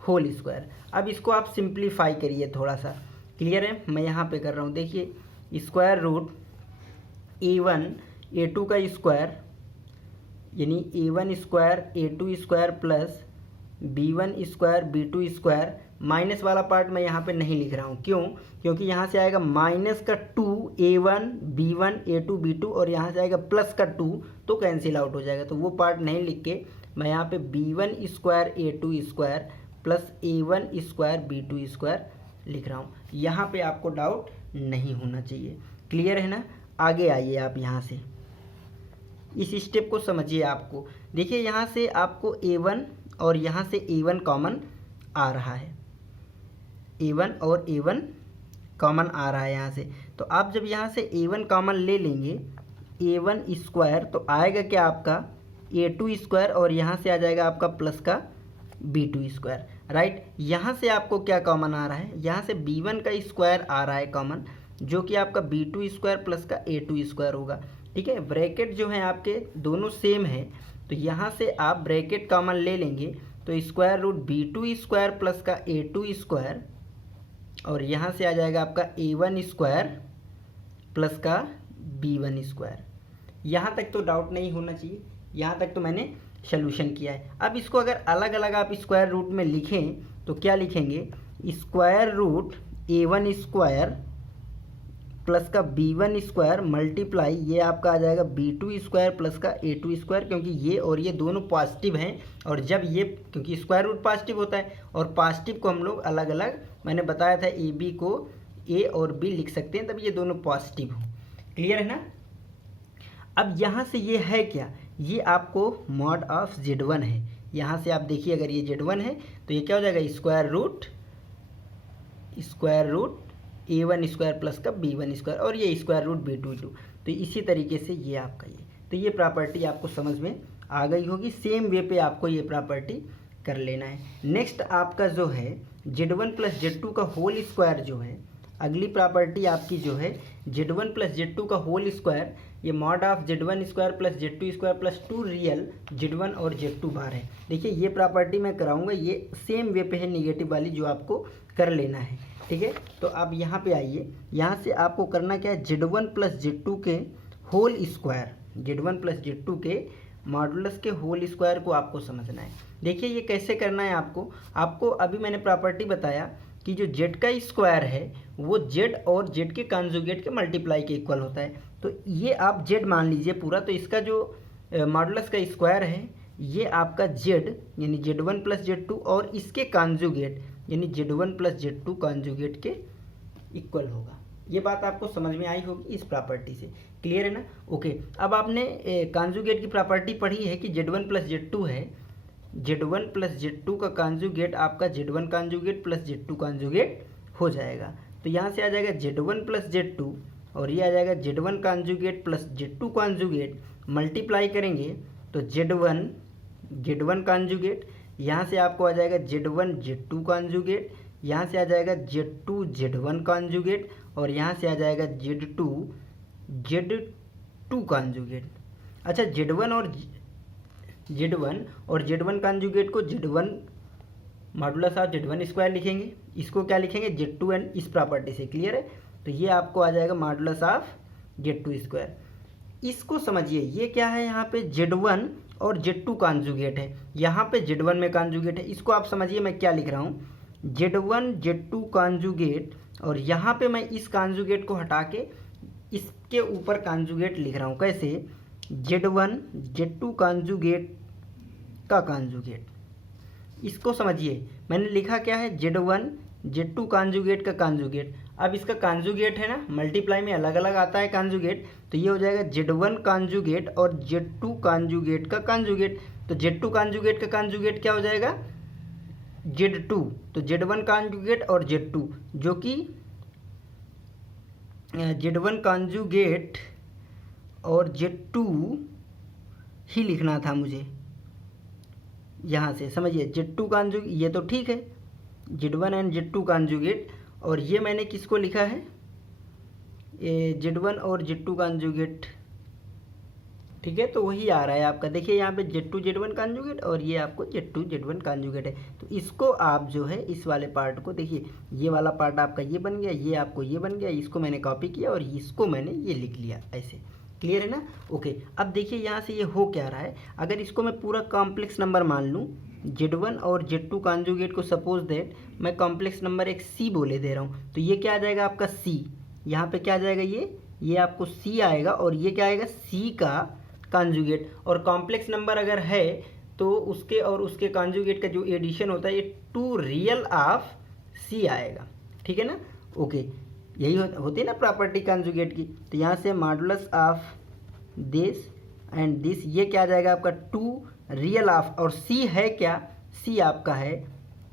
होल स्क्वायर। अब इसको आप सिंप्लीफाई करिए थोड़ा सा, क्लियर है। मैं यहाँ पे कर रहा हूँ, देखिए स्क्वायर रूट A1 A2 का स्क्वायर यानी A1 square A2 square plus B1 square B2 square, minus वाला पार्ट मैं यहाँ पे नहीं लिख रहा हूँ, क्यों, क्योंकि यहाँ से आएगा माइनस का 2 A1 B1 A2 B2 और यहाँ से आएगा प्लस का 2 तो कैंसिल आउट हो जाएगा, तो वो पार्ट नहीं लिख के मैं यहाँ पे B1 square A2 square plus A1 square B2 square लिख रहा हूँ। यहाँ पे आपको डाउट नहीं होना चाहिए, क्लियर है ना। आगे आइए आप यहाँ से इस स्टेप को समझिए। आपको देखिए यहाँ से आपको A1 और यहाँ से A1 कॉमन आ रहा है, A1 और A1 कॉमन आ रहा है यहाँ से। तो आप जब यहाँ से A1 कॉमन ले लेंगे A1 स्क्वायर तो आएगा क्या आपका A2 स्क्वायर और यहाँ से आ जाएगा आपका प्लस का B2 स्क्वायर, राइट। यहाँ से आपको क्या कॉमन आ रहा है, यहाँ से B1 का स्क्वायर आ रहा है कॉमन, जो कि आपका B2 स्क्वायर प्लस का A2 स्क्वायर होगा, ठीक है। ब्रैकेट जो है आपके दोनों सेम है, तो यहाँ से आप ब्रैकेट कॉमन ले लेंगे तो square root B2 square plus का A2 स्क्वायर और यहाँ से आ जाएगा आपका A1 स्क्वायर प्लस का B1 स्क्वायर। यहाँ तक तो डाउट नहीं होना चाहिए, यहाँ तक तो मैंने सोल्यूशन किया है। अब इसको अगर अलग अलग आप स्क्वायर रूट में लिखें तो क्या लिखेंगे, square root A1 square plus का B1 स्क्वायर मल्टीप्लाई ये आपका आ जाएगा B2 स्क्वायर प्लस का A2 स्क्वायर, क्योंकि ये और ये दोनों पॉजिटिव हैं और जब ये क्योंकि स्क्वायर रूट पॉजिटिव होता है और पॉजिटिव को हम लोग अलग अलग मैंने बताया था AB को A और B लिख सकते हैं तब ये दोनों पॉजिटिव हों, क्लियर है ना। अब यहाँ से ये है क्या, ये आपको मॉड ऑफ Z1 है। यहाँ से आप देखिए अगर ये Z1 है तो ये क्या हो जाएगा square root A1 square plus का B1 स्क्वायर और ये स्क्वायर रूट B2 तो इसी तरीके से ये आपका तो ये प्रॉपर्टी आपको समझ में आ गई होगी। सेम वे पे आपको ये प्रॉपर्टी कर लेना है। नेक्स्ट आपका जो है Z1 प्लस Z2 का होल स्क्वायर जो है, अगली प्रॉपर्टी आपकी जो है Z1 प्लस Z2 का होल स्क्वायर, ये mod of Z1 square plus Z2 square plus 2 real Z1 और Z2 बार है। देखिए ये प्रॉपर्टी मैं कराऊंगा, ये सेम वे पे है निगेटिव वाली जो आपको कर लेना है, ठीक है। तो आप यहाँ पे आइए, यहाँ से आपको करना क्या है, Z1 प्लस Z2 के whole square, Z1 plus Z2 के मॉडुलस के होल स्क्वायर को आपको समझना है। देखिए ये कैसे करना है आपको अभी मैंने प्रॉपर्टी बताया कि जो z का स्क्वायर है वो z और z के कॉन्जुगेट के मल्टीप्लाई के इक्वल होता है। तो ये आप z मान लीजिए पूरा, तो इसका जो मॉडुलस का स्क्वायर है ये आपका z यानी Z1 प्लस Z2 और इसके कॉन्जुगेट यानी Z1 प्लस Z2 कॉन्जुगेट के इक्वल होगा। ये बात आपको समझ में आई होगी इस प्रॉपर्टी से, क्लियर है ना। ओके, अब आपने कॉन्जुगेट की प्रॉपर्टी पढ़ी है कि Z1 प्लस Z2 है, Z1 प्लस Z2 का कॉन्जुगेट आपका Z1 conjugate plus Z2 conjugate हो जाएगा। तो यहाँ से आ जाएगा Z1 प्लस Z2 और ये आ जाएगा Z1 conjugate plus Z2 conjugate, multiply करेंगे तो Z1 कॉन्जुगेट, यहाँ से आपको आ जाएगा Z1 Z2 कॉन्जुगेट, यहाँ से आ जाएगा Z2 Z1 कॉन्जुगेट और यहाँ से आ जाएगा Z2 Z2 कॉन्जुगेट। अच्छा, Z1 और Z1 कॉन्जुगेट को Z1 modulus of Z1 square लिखेंगे, इसको क्या लिखेंगे Z2 एंड इस प्रॉपर्टी से, क्लियर है। तो ये आपको आ जाएगा मॉडुलस ऑफ Z2 स्क्वायर। इसको समझिए, ये क्या है, यहाँ पे Z1 और Z2 कॉन्जुगेट है, यहाँ पे Z1 में कॉन्जुगेट है। इसको आप समझिए मैं क्या लिख रहा हूँ, Z1 Z2 कॉन्जुगेट, और यहाँ पे मैं इस कॉन्जुगेट को हटा के इसके ऊपर कॉन्जुगेट लिख रहा हूँ। कैसे, Z1 Z2 कॉन्जुगेट का कॉन्जुगेट। इसको समझिए, मैंने लिखा क्या है, Z1 Z2 कॉन्जुगेट का कॉन्जुगेट। अब इसका कॉन्जुगेट है ना, मल्टीप्लाई में अलग अलग आता है कॉन्जुगेट, तो ये हो जाएगा Z1 कॉन्जुगेट और Z2 कॉन्जुगेट का कॉन्जुगेट। तो Z2 कॉन्जुगेट का कॉन्जुगेट क्या हो जाएगा, Z2। तो Z1 कॉन्जुगेट और Z2, जो कि Z1 कॉन्जुगेट और Z2 ही लिखना था मुझे यहाँ से, समझिए Z2 कॉन्जुगेट, ये तो ठीक है, Z1 एंड Z2 कॉन्जुगेट, और ये मैंने किसको लिखा है, Z1 और Z2 कॉन्जुगेट, ठीक है। तो वही आ रहा है आपका, देखिए यहाँ पे Z2 Z1 कॉन्जुगेट और ये आपको Z2 Z1 कॉन्जुगेट है। तो इसको आप जो है इस वाले पार्ट को देखिए, ये वाला पार्ट आपका ये बन गया, ये आपको ये बन गया, इसको मैंने कॉपी किया और इसको मैंने ये लिख लिया, ऐसे, क्लियर है ना। ओके, अब देखिए यहाँ से ये हो क्या रहा है, अगर इसको मैं पूरा कॉम्प्लेक्स नंबर मान लूँ, Z1 और Z2 कॉन्जुगेट को सपोज दैट मैं कॉम्प्लेक्स नंबर एक C बोले दे रहा हूँ, तो ये क्या आ जाएगा आपका C, यहाँ पे क्या आ जाएगा, ये आपको C आएगा, और ये क्या आएगा, C का कॉन्जुगेट। और कॉम्प्लेक्स नंबर अगर है तो उसके और उसके कॉन्जुगेट का जो एडिशन होता है, ये 2 रियल ऑफ C आएगा, ठीक है ना। ओके, यही होती है ना प्रॉपर्टी कॉन्जुगेट की। तो यहाँ से modulus of this and this, ये क्या आ जाएगा आपका 2 रियल ऑफ, और C है क्या, C आपका है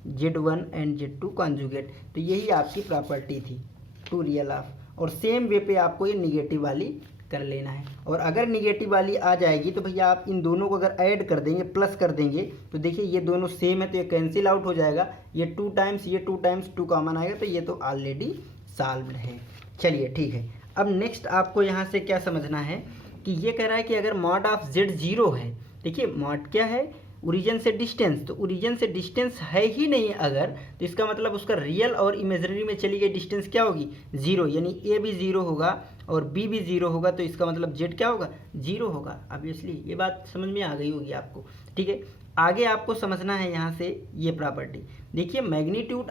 Z1 एंड Z2 कॉन्जुगेट। तो यही आपकी प्रॉपर्टी थी, 2 रियल ऑफ। और सेम वे पे आपको ये निगेटिव वाली कर लेना है, और अगर निगेटिव वाली आ जाएगी तो भैया आप इन दोनों को अगर ऐड कर देंगे, प्लस कर देंगे, तो देखिए ये दोनों सेम है तो ये कैंसिल आउट हो जाएगा, ये 2 टाइम्स ये 2 टाइम्स 2 कॉमन आएगा, तो ये तो ऑलरेडी सॉल्व्ड है। चलिए ठीक है, अब नेक्स्ट आपको यहाँ से क्या समझना है कि ये कह रहा है कि अगर मॉड ऑफ Z 0 है, देखिए मॉड क्या है, ओरिजिन से डिस्टेंस, तो ओरिजिन से डिस्टेंस है ही नहीं अगर, तो इसका मतलब उसका रियल और इमेजिनरी में चली गई डिस्टेंस क्या होगी, 0, यानी A भी 0 होगा और B भी 0 होगा, तो इसका मतलब Z क्या होगा, 0 होगा। ऑब्वियसली ये बात समझ में आ गई होगी आपको, ठीक है। आगे आपको समझना है यहाँ से ये प्रॉपर्टी, देखिए मैग्नीट्यूड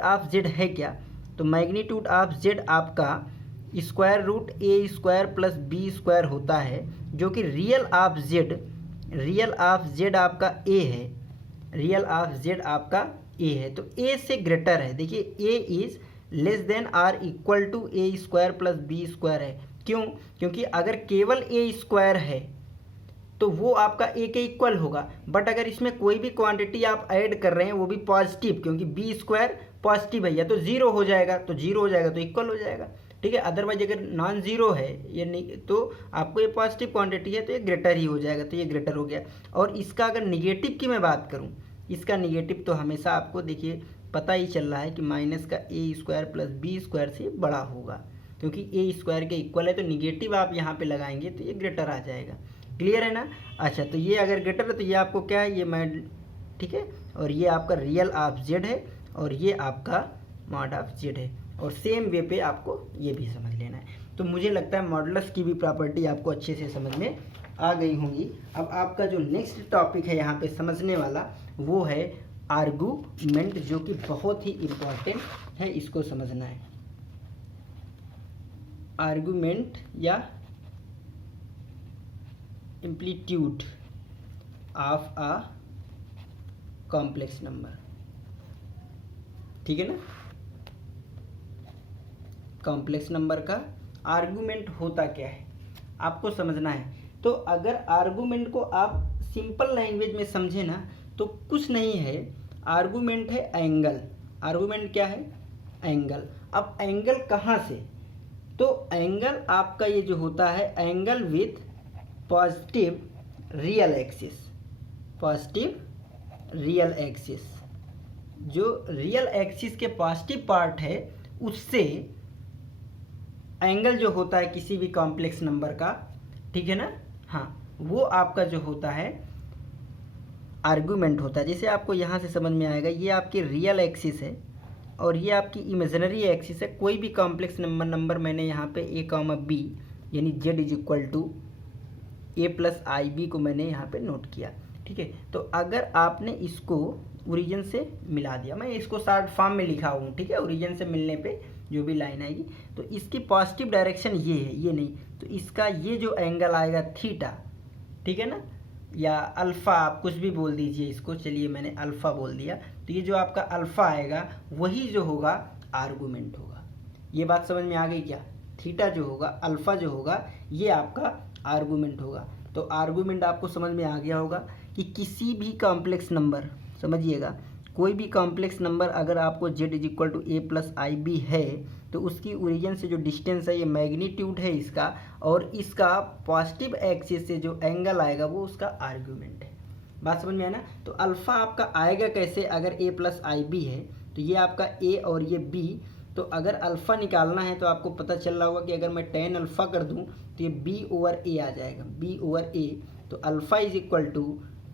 ऑफ Z है क्या, तो मैग्नीट्यूड ऑफ Z आपका square root A² plus B² होता है, जो कि रियल ऑफ Z आपका A है, रियल ऑफ Z आपका A है, तो A से ग्रेटर है। देखिए A is less than or equal to A² plus B² है, क्यों, क्योंकि अगर केवल A² है तो वो आपका A के इक्वल होगा, बट अगर इसमें कोई भी क्वांटिटी आप ऐड कर रहे हैं वो भी पॉजिटिव, क्योंकि B² पॉजिटिव है, या तो 0 हो जाएगा, तो 0 हो जाएगा तो इक्वल हो जाएगा, ठीक है। अदरवाइज अगर नॉन जीरो है ये नहीं, तो आपको ये पॉजिटिव क्वांटिटी है तो ये ग्रेटर ही हो जाएगा, तो ये ग्रेटर हो गया। और इसका अगर निगेटिव की मैं बात करूँ, इसका निगेटिव तो हमेशा आपको देखिए पता ही चल रहा है कि माइनस का A² प्लस B² से बड़ा होगा, क्योंकि A² के इक्वल है, तो निगेटिव आप यहाँ पे लगाएंगे तो ये ग्रेटर आ जाएगा, क्लियर है ना। अच्छा, तो ये अगर ग्रेटर है तो ये आपको क्या है, ये मैं, ठीक है, और ये आपका रियल ऑफ Z है और ये आपका मॉड ऑफ Z है, और सेम वे पे आपको ये भी समझ लेना है। तो मुझे लगता है मॉडुलस की भी प्रॉपर्टी आपको अच्छे से समझ में आ गई होंगी। अब आपका जो नेक्स्ट टॉपिक है यहाँ पे समझने वाला वो है आर्गूमेंट, जो कि बहुत ही इम्पोर्टेंट है, इसको समझना है। आर्गूमेंट या amplitude of a complex number, ठीक है ना। कॉम्प्लेक्स नंबर का आर्गूमेंट होता क्या है आपको समझना है। तो अगर आर्गूमेंट को आप सिंपल लैंग्वेज में समझे ना, तो कुछ नहीं है, आर्गूमेंट है एंगल। आर्गूमेंट क्या है, एंगल। अब एंगल कहाँ से, तो एंगल आपका ये जो होता है angle with positive real axis, positive real axis, जो रियल एक्सिस के पॉजिटिव पार्ट है उससे एंगल जो होता है किसी भी कॉम्प्लेक्स नंबर का, ठीक है ना, हाँ, वो आपका जो होता है आर्गुमेंट होता है। जैसे आपको यहाँ से समझ में आएगा, ये आपकी रियल एक्सिस है और ये आपकी इमेजिनरी एक्सिस है। कोई भी कॉम्प्लेक्स नंबर मैंने यहाँ पे ए कॉमा बी यानी Z is equal to A plus I B को मैंने यहाँ पे नोट किया, ठीक है। तो अगर आपने इसको ओरिजिन से मिला दिया, मैं इसको शॉर्ट फॉर्म में लिखा हूँ, ठीक है, ओरिजिन से मिलने पे जो भी लाइन आएगी, तो इसकी पॉजिटिव डायरेक्शन ये है, ये नहीं, तो इसका ये जो एंगल आएगा थीटा, ठीक है ना, या अल्फ़ा, आप कुछ भी बोल दीजिए इसको, चलिए मैंने अल्फ़ा बोल दिया, तो ये जो आपका अल्फ़ा आएगा वही जो होगा आर्गूमेंट होगा। ये बात समझ में आ गई क्या? थीटा जो होगा, अल्फ़ा जो होगा, ये आपका आर्गूमेंट होगा। तो आर्गूमेंट आपको समझ में आ गया होगा कि किसी भी कॉम्प्लेक्स नंबर, समझिएगा, कोई भी कॉम्प्लेक्स नंबर अगर आपको z is equal to A plus I B है तो उसकी ओरिजिन से जो डिस्टेंस है ये मैग्नीट्यूड है इसका, और इसका पॉजिटिव एक्सिस से जो एंगल आएगा वो उसका आर्गुमेंट है। बात समझ में आया ना? तो अल्फ़ा आपका आएगा कैसे? अगर a प्लस आई बी है तो ये आपका a और ये b, तो अगर अल्फ़ा निकालना है तो आपको पता चल रहा होगा कि अगर मैं tan अल्फ़ा कर दूं तो ये b ओवर a आ जाएगा, b ओवर a, तो alpha is equal to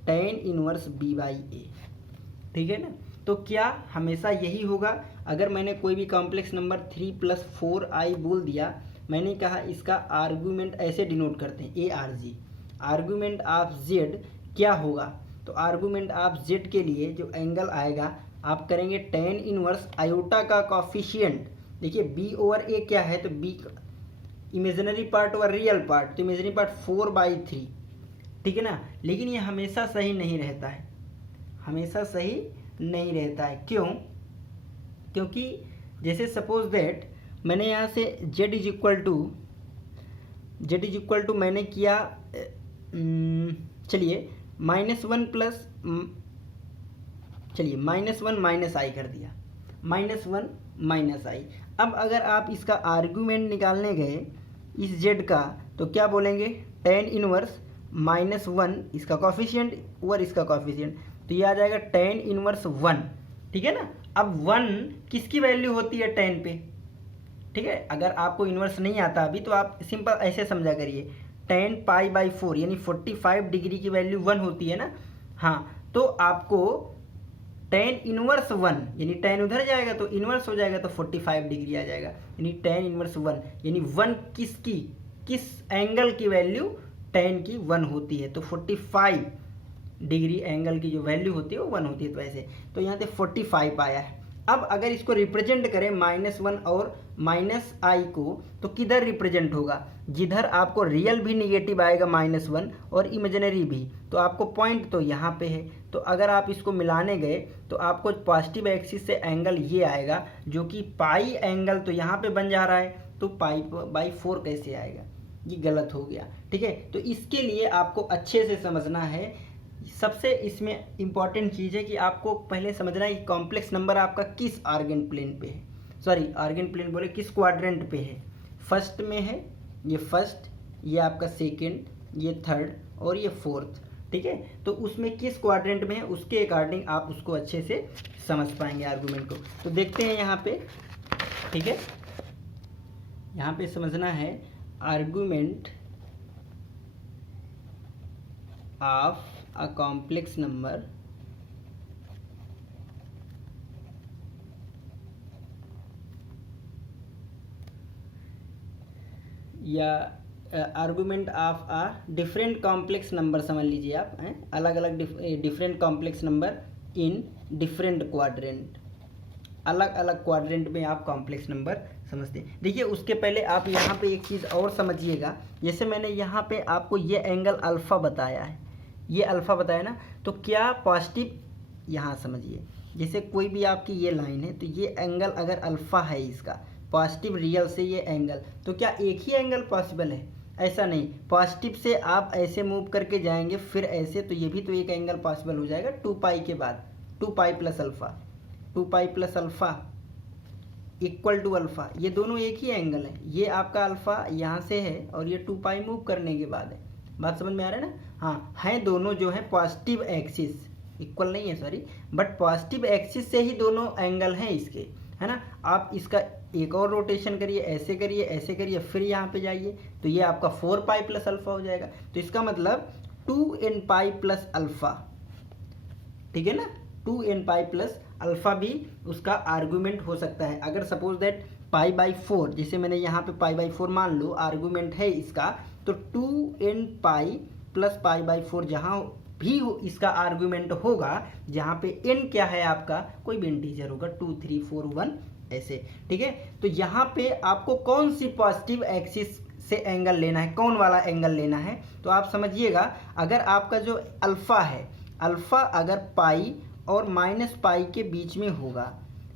tan inverse b by a, ठीक है ना। तो क्या हमेशा यही होगा? अगर मैंने कोई भी कॉम्प्लेक्स नंबर 3 + 4i बोल दिया, मैंने कहा इसका आर्गुमेंट ऐसे डिनोट करते हैं, A R G, argument of z क्या होगा? तो आर्गुमेंट ऑफ z के लिए जो एंगल आएगा आप करेंगे tan इनवर्स आयोटा का कॉफिशिएंट। देखिए b ओवर a क्या है, तो b imaginary part over real part, तो इमेजिनरी पार्ट 4/3, ठीक है ना। लेकिन ये हमेशा सही नहीं रहता है, हमेशा सही नहीं रहता है। क्यों? क्योंकि जैसे सपोज दैट मैंने यहाँ से z इज इक्वल टू मैंने किया, चलिए -1 प्लस, चलिए -1 माइनस आई कर दिया, -1 माइनस आई। अब अगर आप इसका आर्गुमेंट निकालने गए इस z का, तो क्या बोलेंगे? tan इनवर्स -1 इसका कॉफिशिएंट और इसका कॉफिशिएंट, तो ये आ जाएगा tan इनवर्स 1, ठीक है ना। अब 1 किसकी वैल्यू होती है tan पे, ठीक है। अगर आपको इन्वर्स नहीं आता अभी तो आप सिंपल ऐसे समझा करिए, tan π/4 यानी 45 डिग्री की वैल्यू 1 होती है ना, हाँ, तो आपको tan इनवर्स 1 यानी tan उधर जाएगा तो इनवर्स हो जाएगा, तो 45 डिग्री आ जाएगा, यानी tan इनवर्स 1 यानी 1 किस एंगल की वैल्यू tan की 1 होती है, तो 45 डिग्री एंगल की जो वैल्यू होती है वो 1 होती है, तो ऐसे, तो यहाँ पे 45 आया है। अब अगर इसको रिप्रेजेंट करें -1 और -i को, तो किधर रिप्रेजेंट होगा? जिधर आपको रियल भी निगेटिव आएगा -1 और इमेजिनरी भी, तो आपको पॉइंट तो यहाँ पे है, तो अगर आप इसको मिलाने गए तो आपको पॉजिटिव एक्सिस से एंगल ये आएगा जो कि पाई एंगल तो यहाँ पे बन जा रहा है, तो π/4 कैसे आएगा? ये गलत हो गया, ठीक है। तो इसके लिए आपको अच्छे से समझना है, सबसे इसमें इम्पॉर्टेंट चीज़ है कि आपको पहले समझना है कि कॉम्प्लेक्स नंबर आपका किस आर्गन प्लेन पे है, सॉरी आर्गन प्लेन बोले किस क्वाड्रेंट पे है। फर्स्ट में है, ये फर्स्ट, ये आपका सेकंड, ये थर्ड और ये फोर्थ, ठीक है। तो उसमें किस क्वाड्रेंट में है उसके अकॉर्डिंग आप उसको अच्छे से समझ पाएंगे आर्गूमेंट को। तो देखते हैं यहाँ पे, ठीक है, यहाँ पे समझना है argument of a complex number या argument of a different complex number, समझ लीजिए आप, हैं, अलग अलग different complex number in different quadrant, अलग अलग क्वाड्रेंट में आप कॉम्प्लेक्स नंबर समझते हैं। देखिए उसके पहले आप यहाँ पे एक चीज़ और समझिएगा, जैसे मैंने यहाँ पे आपको ये एंगल अल्फ़ा बताया है, ये अल्फ़ा बताया ना, तो क्या पॉजिटिव, यहाँ समझिए, जैसे कोई भी आपकी ये लाइन है तो ये एंगल अगर अल्फ़ा है इसका पॉजिटिव रियल से ये एंगल, तो क्या एक ही एंगल पॉसिबल है? ऐसा नहीं, पॉजिटिव से आप ऐसे मूव करके जाएंगे फिर ऐसे, तो ये भी तो एक एंगल पॉसिबल हो जाएगा 2π के बाद, 2π + alpha, 2π + alpha equal to alpha, ये दोनों एक ही एंगल है, ये आपका अल्फ़ा यहाँ से है और ये 2π मूव करने के बाद है। बात समझ में आ रहा है ना? हाँ, हैं दोनों जो है पॉजिटिव एक्सिस, इक्वल नहीं है सॉरी, बट पॉजिटिव एक्सिस से ही दोनों एंगल हैं इसके, है ना। आप इसका एक और रोटेशन करिए, ऐसे करिए, ऐसे करिए, फिर यहाँ पे जाइए, तो ये आपका 4 पाई प्लस अल्फा हो जाएगा। तो इसका मतलब 2n पाई प्लस अल्फा, ठीक है ना, 2n पाई प्लस अल्फा भी उसका आर्गूमेंट हो सकता है। अगर सपोज दैट पाई बाई 4, जैसे मैंने यहाँ पे पाई बाई 4 मान लो आर्गूमेंट है इसका, तो 2n pi plus pi by 4 जहाँ भी इसका आर्गूमेंट होगा, जहाँ पे n क्या है आपका, कोई भी इंटीजर होगा, 2 3 4 1 ऐसे, ठीक है। तो यहाँ पे आपको कौन सी पॉजिटिव एक्सिस से एंगल लेना है, कौन वाला एंगल लेना है, तो आप समझिएगा, अगर आपका जो अल्फ़ा है, अल्फ़ा अगर पाई और माइनस पाई के बीच में होगा,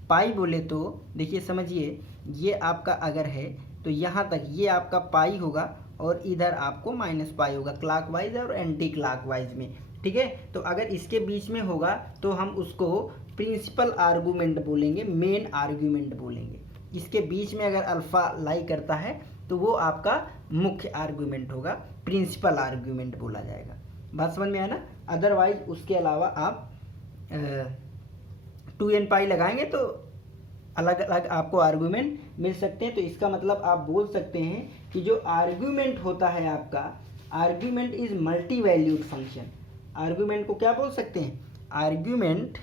पाई बोले तो देखिए समझिए, ये आपका अगर है तो यहाँ तक ये आपका पाई होगा और इधर आपको माइनस पाई होगा, क्लॉकवाइज और एंटी क्लॉकवाइज में, ठीक है। तो अगर इसके बीच में होगा तो हम उसको प्रिंसिपल आर्गूमेंट बोलेंगे, मेन आर्गूमेंट बोलेंगे। इसके बीच में अगर अल्फ़ा लाई करता है तो वो आपका मुख्य आर्गूमेंट होगा, प्रिंसिपल आर्गूमेंट बोला जाएगा। बात समझ में आया ना। अदरवाइज उसके अलावा आप 2n पाई लगाएंगे तो अलग अलग आपको आर्गूमेंट मिल सकते हैं। तो इसका मतलब आप बोल सकते हैं कि जो आर्गूमेंट होता है आपका, argument is multi valued function. Argument को क्या बोल सकते हैं, argument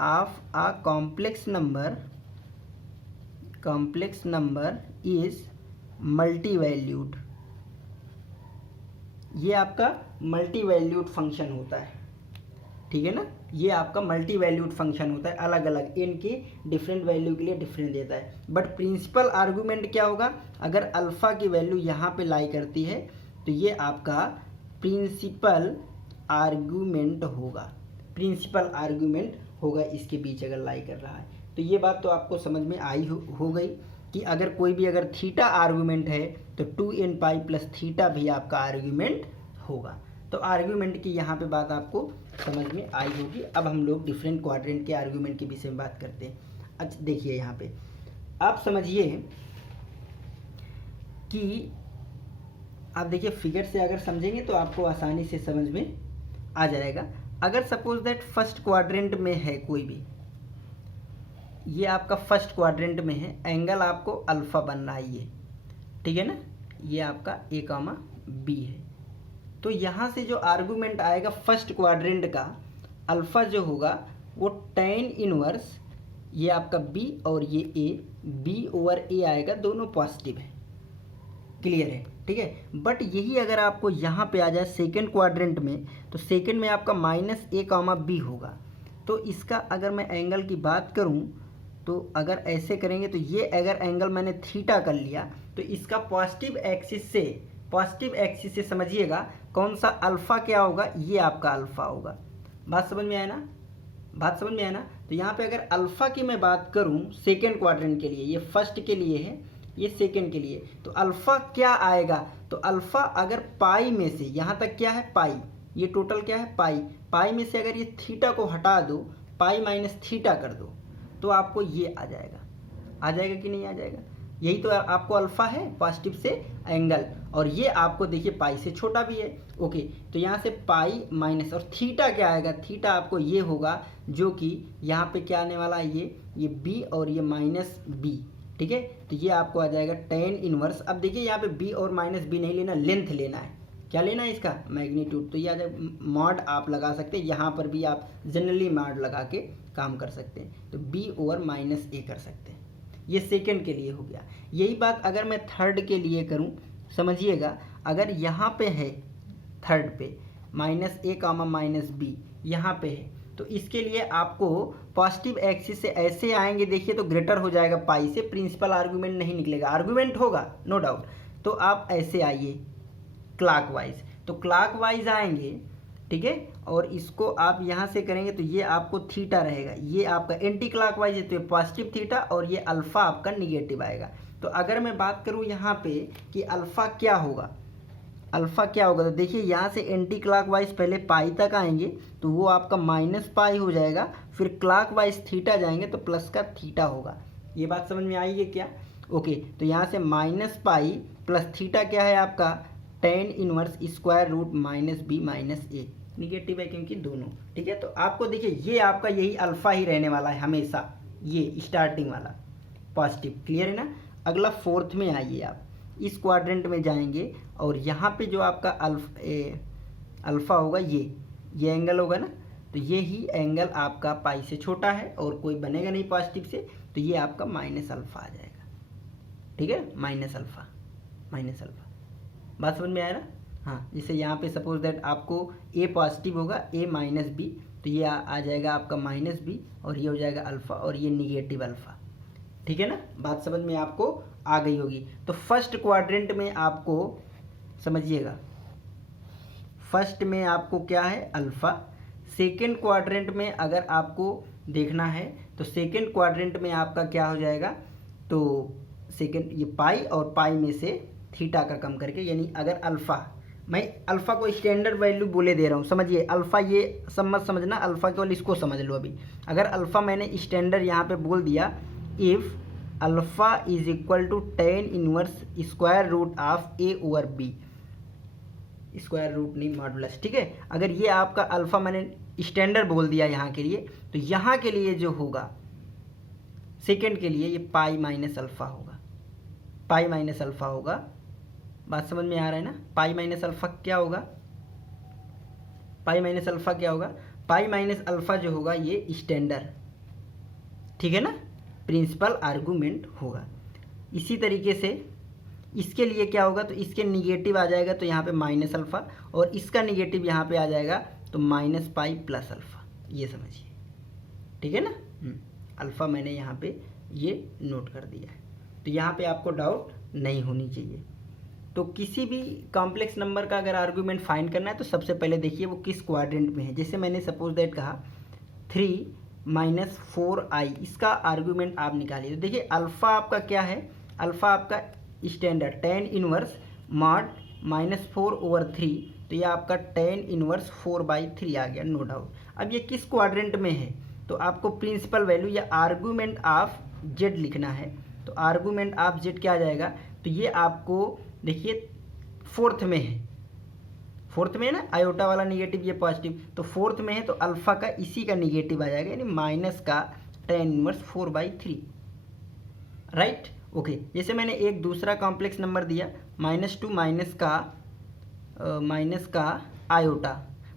of a complex number is multi valued. ये आपका मल्टी वैल्यूड फंक्शन होता है, ठीक है ना। ये आपका मल्टी वैल्यूड फंक्शन होता है, अलग अलग n की डिफरेंट वैल्यू के लिए डिफरेंट देता है। बट प्रिंसिपल आर्गूमेंट क्या होगा, अगर अल्फ़ा की वैल्यू यहाँ पे लाई करती है तो ये आपका प्रिंसिपल आर्गूमेंट होगा, प्रिंसिपल आर्गूमेंट होगा इसके बीच अगर लाई कर रहा है। तो ये बात तो आपको समझ में आई हो गई कि अगर कोई भी अगर थीटा आर्गूमेंट है तो 2n पाई प्लस थीटा भी आपका आर्गूमेंट होगा। तो आर्गूमेंट की यहाँ पे बात आपको समझ में आई होगी। अब हम लोग डिफरेंट क्वाड्रेंट के आर्गूमेंट के विषय में बात करते हैं। अच्छा देखिए यहाँ पे आप समझिए कि आप देखिए फिगर से अगर समझेंगे तो आपको आसानी से समझ में आ जाएगा। अगर सपोज दैट फर्स्ट क्वाड्रेंट में है कोई भी, ये आपका फर्स्ट क्वाड्रेंट में है, एंगल आपको अल्फ़ा बन रहा है ये, ठीक है ना, ये आपका ए कामा बी है। तो यहाँ से जो आर्गूमेंट आएगा फर्स्ट क्वाड्रेंट का, अल्फ़ा जो होगा वो tan इनवर्स ये आपका b और ये a, b ओवर a आएगा, दोनों पॉजिटिव है, क्लियर है, ठीक है। बट यही अगर आपको यहाँ पे आ जाए सेकेंड क्वाड्रेंट में, तो सेकेंड में आपका माइनस a कामा b होगा। तो इसका अगर मैं एंगल की बात करूँ तो अगर ऐसे करेंगे तो ये अगर एंगल मैंने थीटा कर लिया तो इसका पॉजिटिव एक्सिस से समझिएगा कौन सा अल्फ़ा क्या होगा, ये आपका अल्फ़ा होगा। बात समझ में आया ना। तो यहाँ पे अगर अल्फ़ा की मैं बात करूँ सेकेंड क्वाड्रेंट के लिए, ये फर्स्ट के लिए है, ये सेकेंड के लिए, तो अल्फ़ा क्या आएगा, तो अल्फ़ा अगर पाई में से, यहाँ तक क्या है पाई, ये टोटल क्या है पाई में से अगर ये थीटा को हटा दो, पाई माइनस थीटा कर दो, तो आपको ये आ जाएगा कि नहीं आ जाएगा। यही तो आपको अल्फ़ा है पॉजिटिव से एंगल, और ये आपको देखिए पाई से छोटा भी है, ओके। तो यहाँ से पाई माइनस और थीटा क्या आएगा, थीटा आपको ये होगा जो कि यहाँ पे क्या आने वाला है, ये बी और ये माइनस बी, ठीक है। तो ये आपको आ जाएगा tan इनवर्स। अब देखिए यहाँ पे बी और माइनस बी नहीं लेना, लेंथ लेना है, क्या लेना है इसका मैग्नीट्यूड। तो ये आ जाएगा, मॉड आप लगा सकते हैं, यहाँ पर भी आप जनरली मॉड लगा के काम कर सकते हैं, तो b ओवर माइनस a कर सकते हैं। ये सेकंड के लिए हो गया। यही बात अगर मैं थर्ड के लिए करूं, समझिएगा, अगर यहाँ पे है थर्ड पे minus a comma minus B यहाँ पे है, तो इसके लिए आपको पॉजिटिव एक्सिस से ऐसे आएंगे, देखिए तो ग्रेटर हो जाएगा पाई से, प्रिंसिपल आर्गूमेंट नहीं निकलेगा, आर्गूमेंट होगा नो डाउट। तो आप ऐसे आइए क्लॉकवाइज, तो क्लॉकवाइज आएंगे, ठीक है, और इसको आप यहाँ से करेंगे तो ये आपको थीटा रहेगा, ये आपका एंटी क्लॉकवाइज है तो ये पॉजिटिव थीटा, और ये अल्फ़ा आपका निगेटिव आएगा। तो अगर मैं बात करूँ यहाँ पे कि अल्फ़ा क्या होगा, तो देखिए यहाँ से एंटी क्लॉकवाइज पहले पाई तक आएंगे तो वो आपका माइनस पाई हो जाएगा, फिर क्लॉकवाइज थीटा जाएंगे तो प्लस का थीटा होगा। ये बात समझ में आई है क्या, ओके। तो यहाँ से माइनस पाई प्लस थीटा क्या है आपका tan inverse square root minus B minus A, negative है क्योंकि दोनों, ठीक है। तो आपको देखिए ये आपका यही अल्फा ही रहने वाला है हमेशा, ये स्टार्टिंग वाला पॉजिटिव, क्लियर है ना। अगला फोर्थ में आइए, आप इस क्वाड्रेंट में जाएंगे और यहाँ पे जो आपका अल्फा होगा ये एंगल होगा ना, तो ये ही एंगल आपका पाई से छोटा है और कोई बनेगा नहीं पॉजिटिव से, तो ये आपका माइनस अल्फा आ जाएगा, ठीक है, माइनस अल्फा। बात समझ में आया ना। हाँ, जैसे यहाँ पे सपोज दैट आपको ए पॉजिटिव होगा, ए माइनस बी, तो ये आ जाएगा आपका माइनस बी और ये हो जाएगा अल्फा और ये निगेटिव अल्फा, ठीक है ना। बात समझ में आपको आ गई होगी। तो फर्स्ट क्वाड्रेंट में आपको समझिएगा, फर्स्ट में आपको क्या है अल्फा। सेकेंड क्वाड्रेंट में अगर आपको देखना है तो सेकेंड क्वाड्रेंट में आपका क्या हो जाएगा, तो सेकेंड ये पाई और पाई में से थीटा का कम करके, यानी अगर अल्फ़ा, मैं अल्फ़ा को स्टैंडर्ड वैल्यू बोले दे रहा हूँ, समझिए अल्फ़ा, ये सब मत समझना, अल्फ़ा केवल इसको समझ लो अभी। अगर अल्फ़ा मैंने स्टैंडर्ड यहाँ पे बोल दिया, if alpha is equal to tan inverse square root of A over B, square root नहीं मॉडुलस, ठीक है। अगर ये आपका अल्फ़ा मैंने स्टैंडर्ड बोल दिया यहाँ के लिए, तो यहाँ के लिए जो होगा सेकेंड के लिए ये पाई माइनस अल्फ़ा होगा, पाई माइनस अल्फ़ा होगा। बात समझ में आ रहा है ना। पाई माइनस अल्फ़ा क्या होगा, पाई माइनस अल्फ़ा क्या होगा, पाई माइनस अल्फ़ा जो होगा ये स्टैंडर्ड, ठीक है ना, प्रिंसिपल आर्गूमेंट होगा। इसी तरीके से इसके लिए क्या होगा, तो इसके निगेटिव आ जाएगा तो यहाँ पे माइनस अल्फ़ा, और इसका निगेटिव यहाँ पे आ जाएगा तो माइनस पाई प्लस अल्फ़ा, ये समझिए, ठीक है ना। अल्फ़ा मैंने यहाँ पे ये नोट कर दिया है, तो यहाँ पे आपको डाउट नहीं होनी चाहिए। तो किसी भी कॉम्प्लेक्स नंबर का अगर आर्गूमेंट फाइंड करना है तो सबसे पहले देखिए वो किस क्वाड्रेंट में है। जैसे मैंने सपोज दैट कहा 3 माइनस 4i, इसका आर्गूमेंट आप निकालिए। तो देखिए अल्फ़ा आपका क्या है, अल्फ़ा आपका standard tan inverse mod minus 4 over 3, तो ये आपका tan इनवर्स 4/3 आ गया, नो डाउट। अब ये किस क्वाड्रेंट में है, तो आपको प्रिंसिपल वैल्यू या आर्गूमेंट ऑफ जेड लिखना है। तो आर्गूमेंट ऑफ जेड क्या आ जाएगा, तो ये आपको देखिए फोर्थ में है, फोर्थ में है ना, आयोटा वाला निगेटिव ये पॉजिटिव, तो फोर्थ में है तो अल्फ़ा का इसी का निगेटिव आ जाएगा, यानी माइनस का tan इनवर्स 4/3, राइट, ओके। जैसे मैंने एक दूसरा कॉम्प्लेक्स नंबर दिया -2 माइनस का आयोटा,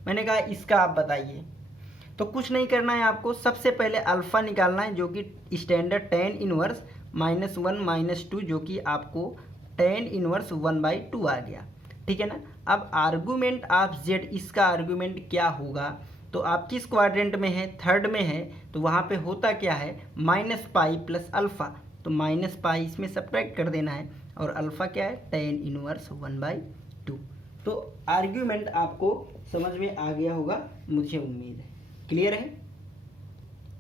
मैंने कहा इसका आप बताइए। तो कुछ नहीं करना है आपको, सबसे पहले अल्फ़ा निकालना है जो कि स्टैंडर्ड tan इनवर्स -1 -2, जो कि आपको tan इनवर्स 1/2 आ गया, ठीक है ना। अब आर्गूमेंट ऑफ जेड, इसका आर्गूमेंट क्या होगा, तो आप किस क्वाड्रेंट में है, थर्ड में है, तो वहाँ पे होता क्या है माइनस पाई प्लस अल्फ़ा, तो माइनस पाई इसमें सब्ट्रैक्ट कर देना है, और अल्फ़ा क्या है tan इनवर्स 1/2। तो आर्ग्यूमेंट आपको समझ में आ गया होगा, मुझे उम्मीद है, क्लियर है।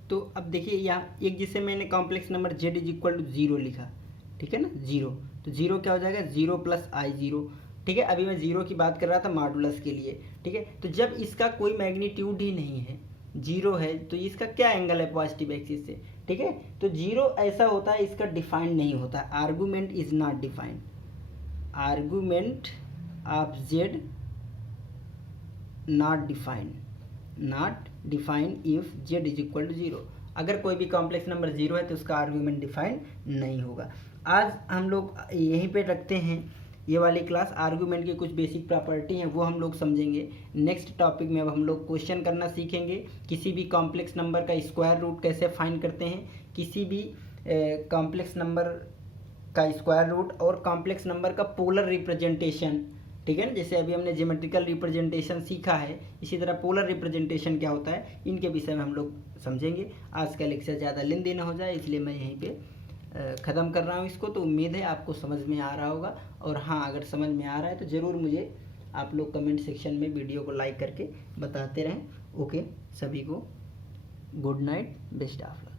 तो अब देखिए यहाँ एक, जिसे मैंने complex number z is equal to 0 लिखा, ठीक है ना, 0, तो 0 क्या हो जाएगा 0 + i0, ठीक है। अभी मैं 0 की बात कर रहा था मॉडुलस के लिए, ठीक है। तो जब इसका कोई मैग्नीट्यूड ही नहीं है, 0 है, तो इसका क्या एंगल है पॉजिटिव एक्सिस से, ठीक है। तो 0 ऐसा होता है, इसका डिफाइंड नहीं होता, argument is not defined, argument of Z not defined if Z is equal to 0। अगर कोई भी कॉम्प्लेक्स नंबर 0 है तो उसका आर्गूमेंट डिफाइंड नहीं होगा। आज हम लोग यहीं पे रखते हैं ये वाली क्लास। आर्गूमेंट की कुछ बेसिक प्रॉपर्टी हैं वो हम लोग समझेंगे। नेक्स्ट टॉपिक में अब हम लोग क्वेश्चन करना सीखेंगे, किसी भी कॉम्प्लेक्स नंबर का स्क्वायर रूट कैसे फाइंड करते हैं, किसी भी कॉम्प्लेक्स नंबर का स्क्वायर रूट, और कॉम्प्लेक्स नंबर का पोलर रिप्रेजेंटेशन, ठीक है ना। जैसे अभी हमने ज्योमेट्रिकल रिप्रेजेंटेशन सीखा है, इसी तरह पोलर रिप्रेजेंटेशन क्या होता है, इनके विषय में हम लोग समझेंगे। आज का लेक्चर ज़्यादा लेंदी ना हो जाए, इसलिए मैं यहीं पे ख़त्म कर रहा हूँ इसको। तो उम्मीद है आपको समझ में आ रहा होगा, और हाँ, अगर समझ में आ रहा है तो ज़रूर मुझे आप लोग कमेंट सेक्शन में वीडियो को लाइक करके बताते रहें। ओके, सभी को good night, best of luck.